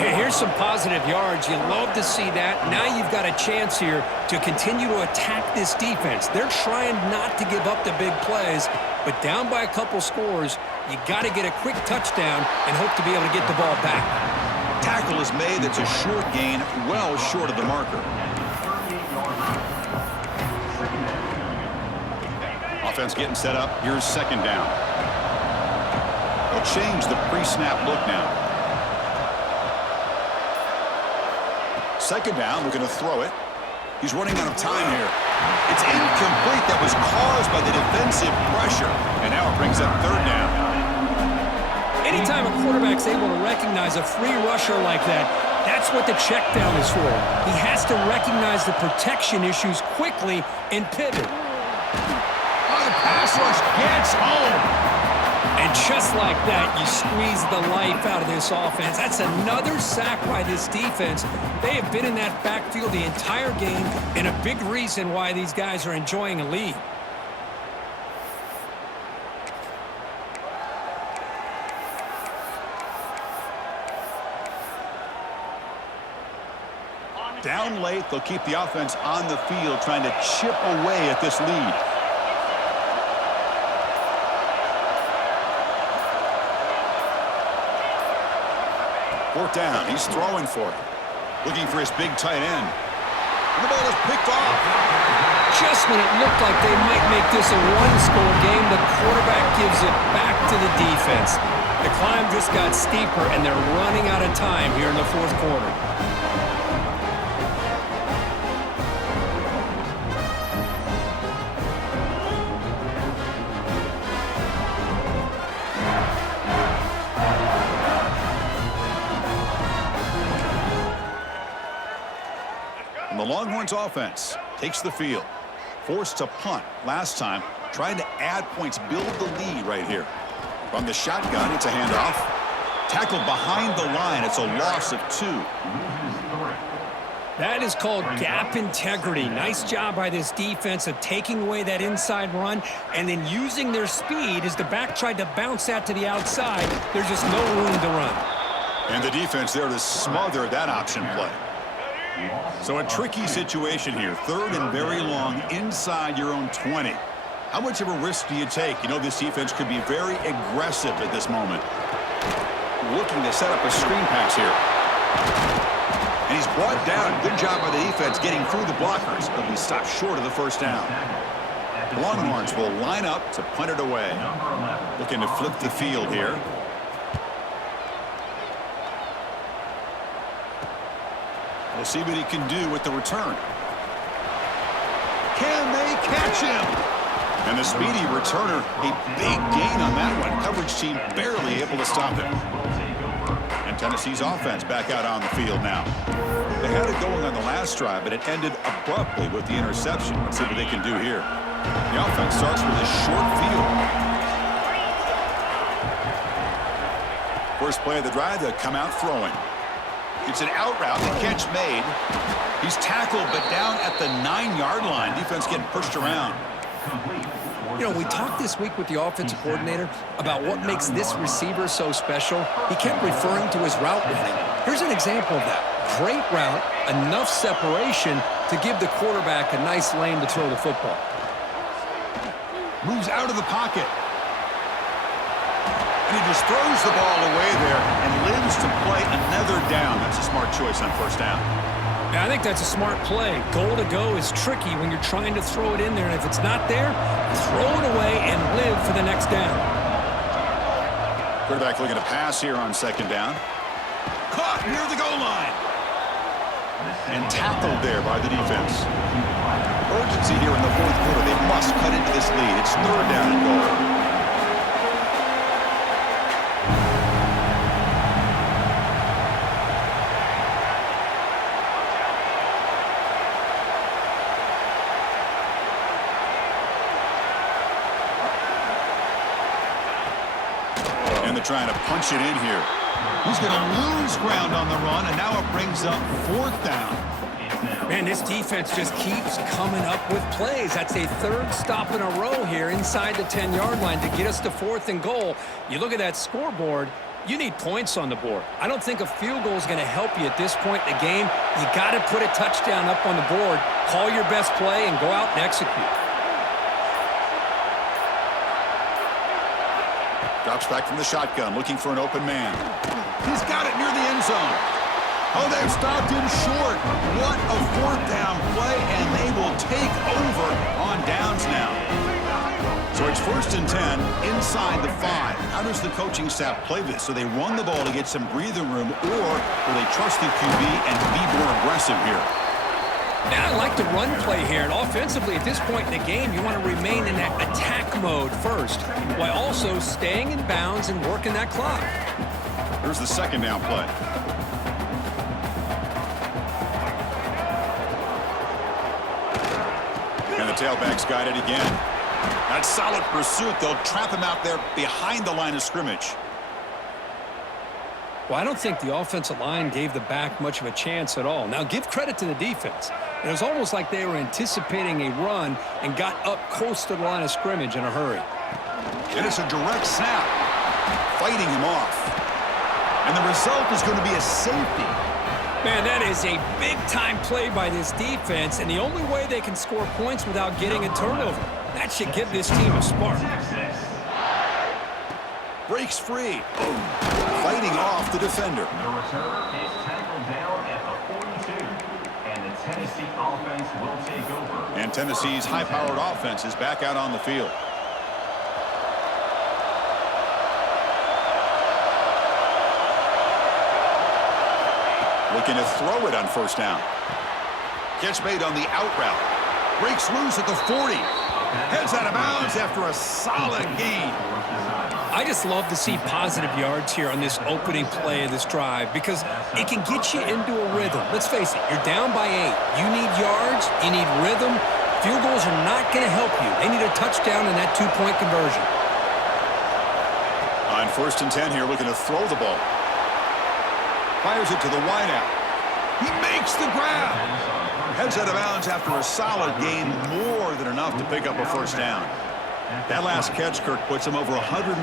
Hey, here's some positive yards. You love to see that. Now you've got a chance here to continue to attack this defense. They're trying not to give up the big plays, but down by a couple scores, you got to get a quick touchdown and hope to be able to get the ball back. Tackle is made. That's a short gain, well short of the marker. Offense getting set up. Here's second down. They'll change the pre-snap look now. Second down, we're going to throw it. He's running out of time here. It's incomplete. That was caused by the defensive pressure. And now it brings up third down. Anytime a quarterback's able to recognize a free rusher like that, that's what the check down is for. He has to recognize the protection issues quickly and pivot. The pass rush gets home. And just like that, you squeeze the life out of this offense. That's another sack by this defense. They have been in that backfield the entire game, and a big reason why these guys are enjoying a lead. Down late, they'll keep the offense on the field, trying to chip away at this lead. Fourth down, he's throwing for it. Looking for his big tight end. And the ball is picked off. Just when it looked like they might make this a one-score game, the quarterback gives it back to the defense. The climb just got steeper, and they're running out of time here in the fourth quarter. And the Longhorns offense takes the field. Forced to punt last time, trying to add points, build the lead right here. From the shotgun, it's a handoff. Tackled behind the line, it's a loss of 2. That is called gap integrity. Nice job by this defense of taking away that inside run and then using their speed as the back tried to bounce that to the outside. There's just no room to run. And the defense there to smother that option play. So a tricky situation here. Third and very long inside your own 20. How much of a risk do you take? You know this defense could be very aggressive at this moment. Looking to set up a screen pass here. And he's brought down. Good job by the defense getting through the blockers. But he stopped short of the first down. Longhorns will line up to punt it away. Looking to flip the field here. We'll see what he can do with the return. Can they catch him? And the speedy returner, a big gain on that one. Coverage team barely able to stop him. And Tennessee's offense back out on the field now. They had it going on the last drive, but it ended abruptly with the interception. Let's see what they can do here. The offense starts with a short field. First play of the drive, they'll come out throwing. It's an out route, the catch made. He's tackled, but down at the 9-yard line. Defense getting pushed around. You know, we talked this week with the offensive coordinator about what makes this receiver so special. He kept referring to his route running. Here's an example of that. Great route, enough separation to give the quarterback a nice lane to throw the football. Moves out of the pocket. And he just throws the ball away there and lives to play another down. That's a smart choice on first down. Yeah, I think that's a smart play. Goal to go is tricky when you're trying to throw it in there. And if it's not there, throw it away and live for the next down. Quarterback looking to pass here on second down. Brought near the goal line. And tackled there by the defense. Urgency here in the fourth quarter. They must cut into this lead. It's third down and goal. And they're trying to punch it in here. He's going to lose ground on the run, and now it brings up fourth down. Man, this defense just keeps coming up with plays. That's a third stop in a row here inside the 10-yard line to get us to fourth and goal. You look at that scoreboard, you need points on the board. I don't think a field goal is going to help you at this point in the game. You got to put a touchdown up on the board, call your best play, and go out and execute. Drops back from the shotgun, looking for an open man. He's got it near the end zone. Oh, they've stopped him short. What a fourth down play, and they will take over on downs now. So it's 1st and 10 inside the 5. How does the coaching staff play this? So they run the ball to get some breathing room, or will they trust the QB and be more aggressive here? Now I like the run play here, and offensively at this point in the game, you want to remain in that attack mode first, while also staying in bounds and working that clock. Here's the second down play. And the tailback's got it again. That's solid pursuit. They'll trap him out there behind the line of scrimmage. Well, I don't think the offensive line gave the back much of a chance at all. Now, give credit to the defense. It was almost like they were anticipating a run and got up close to the line of scrimmage in a hurry. And it's a direct snap, fighting him off. And the result is going to be a safety. Man, that is a big-time play by this defense, and the only way they can score points without getting a turnover. That should give this team a spark. Breaks free. Fighting off the defender. The returner is tackled down at the 42. And the Tennessee offense will take over. And Tennessee's high-powered offense is back out on the field. Looking to throw it on first down. Catch made on the out route. Breaks loose at the 40. Heads out of bounds after a solid gain. I just love to see positive yards here on this opening play of this drive because it can get you into a rhythm. Let's face it, you're down by 8. You need yards, you need rhythm. Field goals are not going to help you. They need a touchdown in that 2-point conversion. On 1st and 10 here, looking to throw the ball. Fires it to the wideout. He makes the grab. Heads out of bounds after a solid gain, more than enough to pick up a first down. That last catch, Kirk, puts him over 150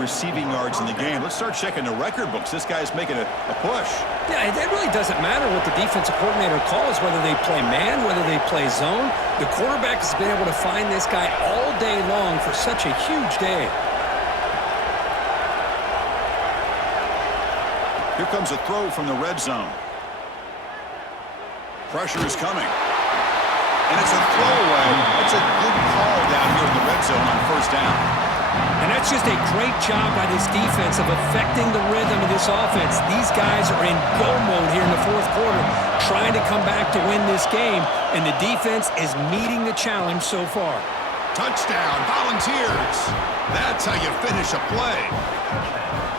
receiving yards in the game. Let's start checking the record books. This guy's making a push. Yeah, it really doesn't matter what the defensive coordinator calls, whether they play man, whether they play zone. The quarterback has been able to find this guy all day long for such a huge day. Here comes a throw from the red zone. Pressure is coming. And it's a throwaway. It's a good call down here in the red zone on first down. And that's just a great job by this defense of affecting the rhythm of this offense. These guys are in go mode here in the fourth quarter, trying to come back to win this game, and the defense is meeting the challenge so far. Touchdown, Volunteers. That's how you finish a play.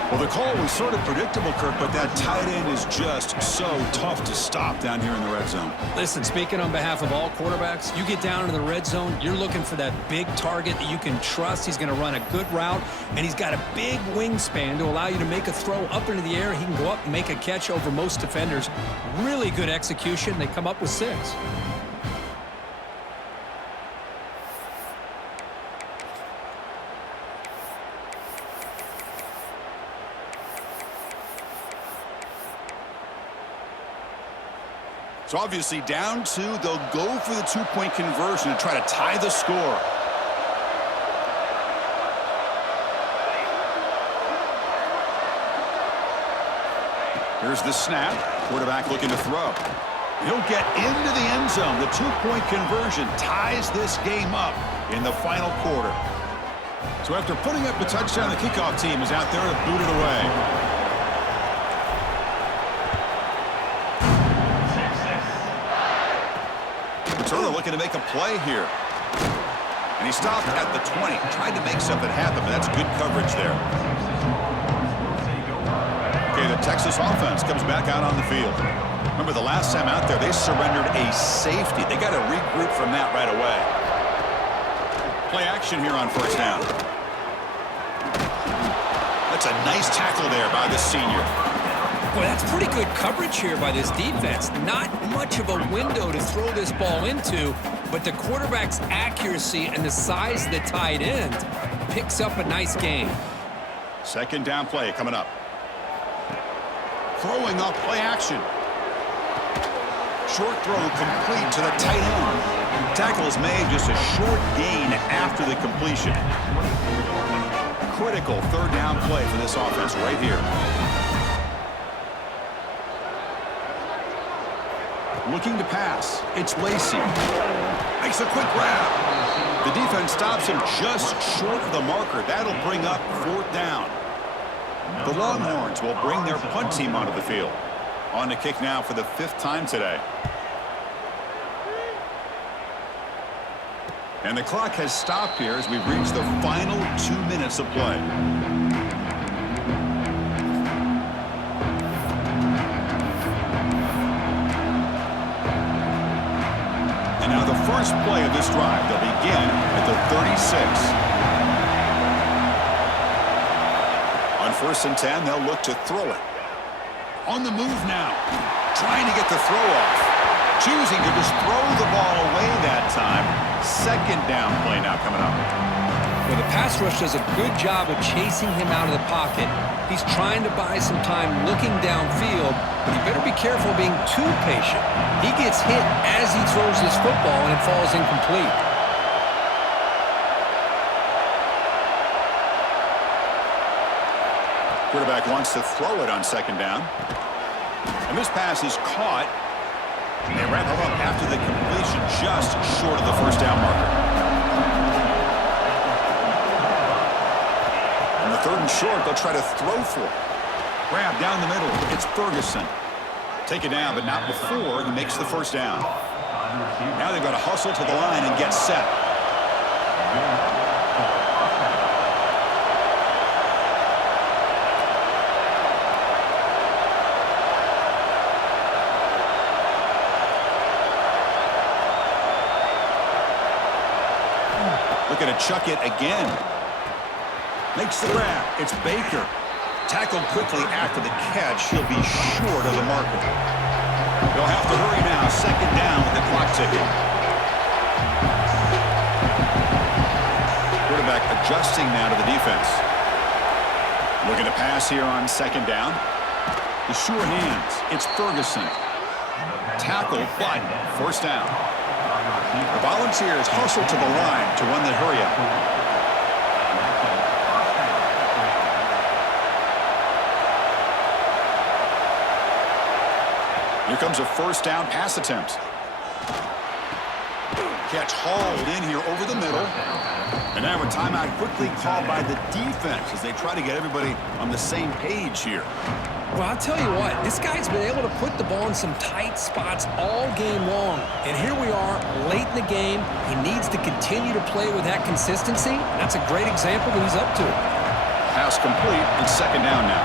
Well, the call was sort of predictable, Kirk, but that tight end is just so tough to stop down here in the red zone. Listen, speaking on behalf of all quarterbacks, you get down into the red zone, you're looking for that big target that you can trust. He's going to run a good route, and he's got a big wingspan to allow you to make a throw up into the air. He can go up and make a catch over most defenders. Really good execution. They come up with 6. So obviously down 2, they'll go for the 2-point conversion to try to tie the score. Here's the snap. Quarterback looking to throw. He'll get into the end zone. The 2-point conversion ties this game up in the final quarter. So after putting up the touchdown, the kickoff team is out there to boot it away. looking to make a play here. And he stopped at the 20. Tried to make something happen, but that's good coverage there. Okay, the Texas offense comes back out on the field. Remember, the last time out there, they surrendered a safety. They got to regroup from that right away. Play action here on first down. That's a nice tackle there by the senior. Boy, that's pretty good coverage here by this defense. Not much of a window to throw this ball into, but the quarterback's accuracy and the size of the tight end picks up a nice gain. Second down play coming up. Throwing up play action. Short throw complete to the tight end. Tackle is made, just a short gain after the completion. Critical third down play for this offense right here. Looking to pass. It's Lacey. Makes a quick grab. The defense stops him just short of the marker. That'll bring up fourth down. The Longhorns will bring their punt team onto the field. On to kick now for the 5th time today. And the clock has stopped here as we reach the final 2 minutes of play. And now the first play of this drive. They'll begin at the 36. On 1st and 10, they'll look to throw it. On the move now. Trying to get the throw off. Choosing to just throw the ball away that time. Second down play now coming up. Well, the pass rush does a good job of chasing him out of the pocket. He's trying to buy some time looking downfield, but he better be careful being too patient. He gets hit as he throws this football, and it falls incomplete. Quarterback wants to throw it on second down. And this pass is caught. They wrap him up after the completion, just short of the first down marker. On the 3rd and short, they'll try to throw for it. Grab down the middle. It's Ferguson. Take it down, but not before he makes the first down. Now they've got to hustle to the line and get set. Looking to chuck it again. Makes the grab. It's Baker. Tackled quickly after the catch. He'll be short of the marker. They'll have to hurry now. Second down with the clock ticking. Quarterback adjusting now to the defense. Looking to pass here on second down. The sure hands. It's Ferguson. Tackle, but first down. The Volunteers hustle to the line to run the hurry-up. Here comes a first down pass attempt. Catch hauled in here over the middle. And now a timeout quickly called by the defense as they try to get everybody on the same page here. Well, I'll tell you what, this guy's been able to put the ball in some tight spots all game long. And here we are, late in the game. He needs to continue to play with that consistency. That's a great example that he's up to. Pass complete, and second down now.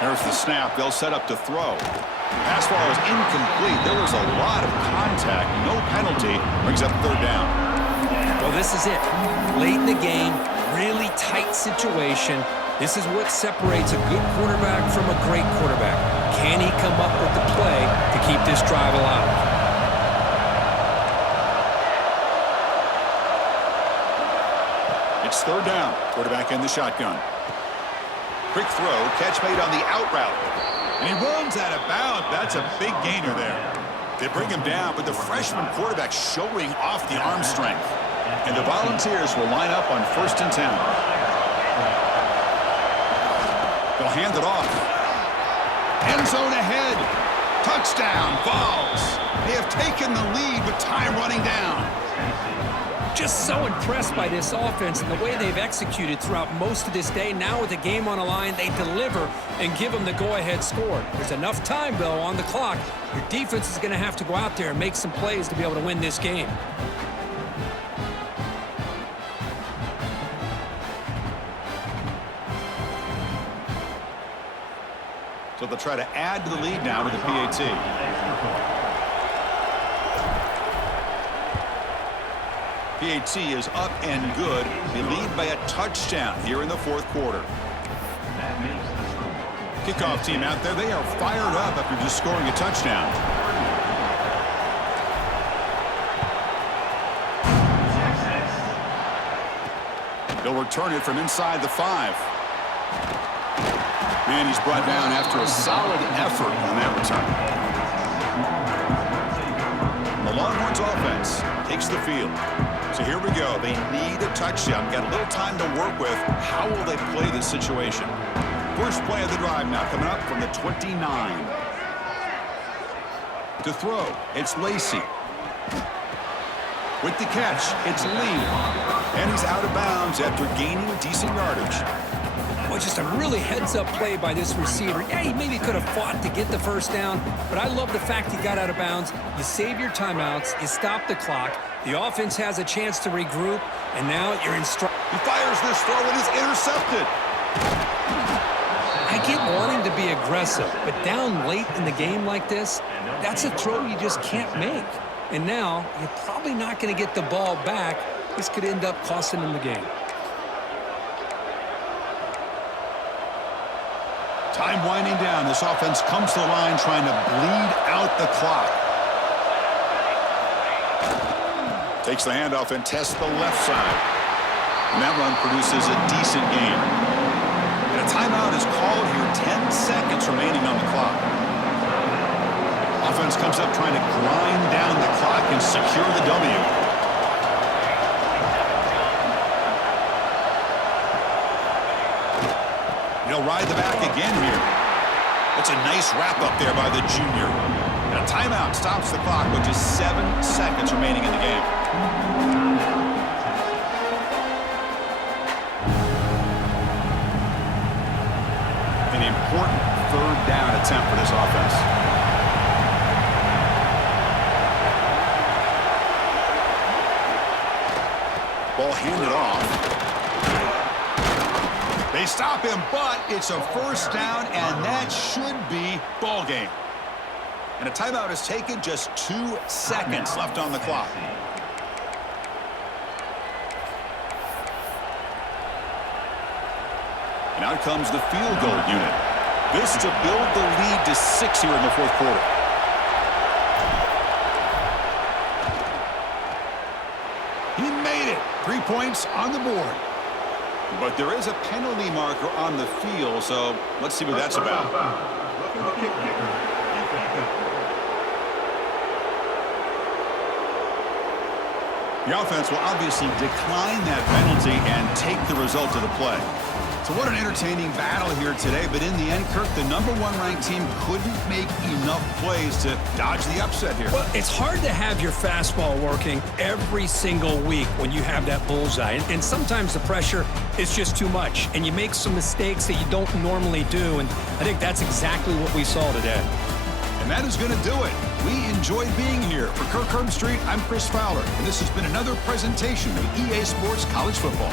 There's the snap. They'll set up to throw. Pass ball is incomplete. There was a lot of contact. No penalty. Brings up third down. Well, this is it. Late in the game. Really tight situation. This is what separates a good quarterback from a great quarterback. Can he come up with the play to keep this drive alive? It's third down. Quarterback in the shotgun. Quick throw. Catch made on the out route. And he runs out of bounds. That's a big gainer there. They bring him down, but the freshman quarterback showing off the arm strength. And the Volunteers will line up on 1st and 10. They'll hand it off. End zone ahead. Touchdown, Vols. They have taken the lead with time running down. Just so impressed by this offense and the way they've executed throughout most of this day. Now with the game on the line, they deliver and give them the go-ahead score. There's enough time, though, on the clock. Your defense is going to have to go out there and make some plays to be able to win this game. So they'll try to add to the lead now with the PAT. PAT is up and good. They lead by a touchdown here in the fourth quarter. Kickoff team out there, they are fired up after just scoring a touchdown. They'll return it from inside the 5. And he's brought down after a solid effort on that return. The Longhorns offense takes the field. So here we go. They need a touchdown. Got a little time to work with. How will they play this situation? First play of the drive now coming up from the 29. To throw, it's Lacey. With the catch, it's Lee. And he's out of bounds after gaining decent yardage. Well, just a really heads-up play by this receiver. Yeah, he maybe could have fought to get the first down, but I love the fact he got out of bounds. You save your timeouts, you stop the clock, the offense has a chance to regroup, and now you're in stride. He fires this throw, and it's intercepted. I get wanting to be aggressive, but down late in the game like this, that's a throw you just can't make. And now, you're probably not going to get the ball back. This could end up costing him the game. Time winding down. This offense comes to the line trying to bleed out the clock. Takes the handoff and tests the left side. And that run produces a decent gain. And a timeout is called here. 10 seconds remaining on the clock. Offense comes up trying to grind down the clock and secure the W. He'll ride the back again here. That's a nice wrap up there by the junior. And a timeout stops the clock with just 7 seconds remaining in the game. An important third down attempt for this offense. Ball handed off. They stop him, but it's a first down, and that should be ball game. And a timeout is taken, just 2 seconds left on the clock. And out comes the field goal unit. This to build the lead to 6 here in the fourth quarter. He made it. 3 points on the board. But there is a penalty marker on the field, so let's see what that's about. The offense will obviously decline that penalty and take the result of the play. So what an entertaining battle here today, but in the end, Kirk, the #1 ranked team couldn't make enough plays to dodge the upset here. Well, it's hard to have your fastball working every single week when you have that bullseye. And sometimes the pressure is just too much, and you make some mistakes that you don't normally do, and I think that's exactly what we saw today. And that is going to do it. We enjoyed being here. For Kirk Herbstreit, I'm Chris Fowler, and this has been another presentation of EA Sports College Football.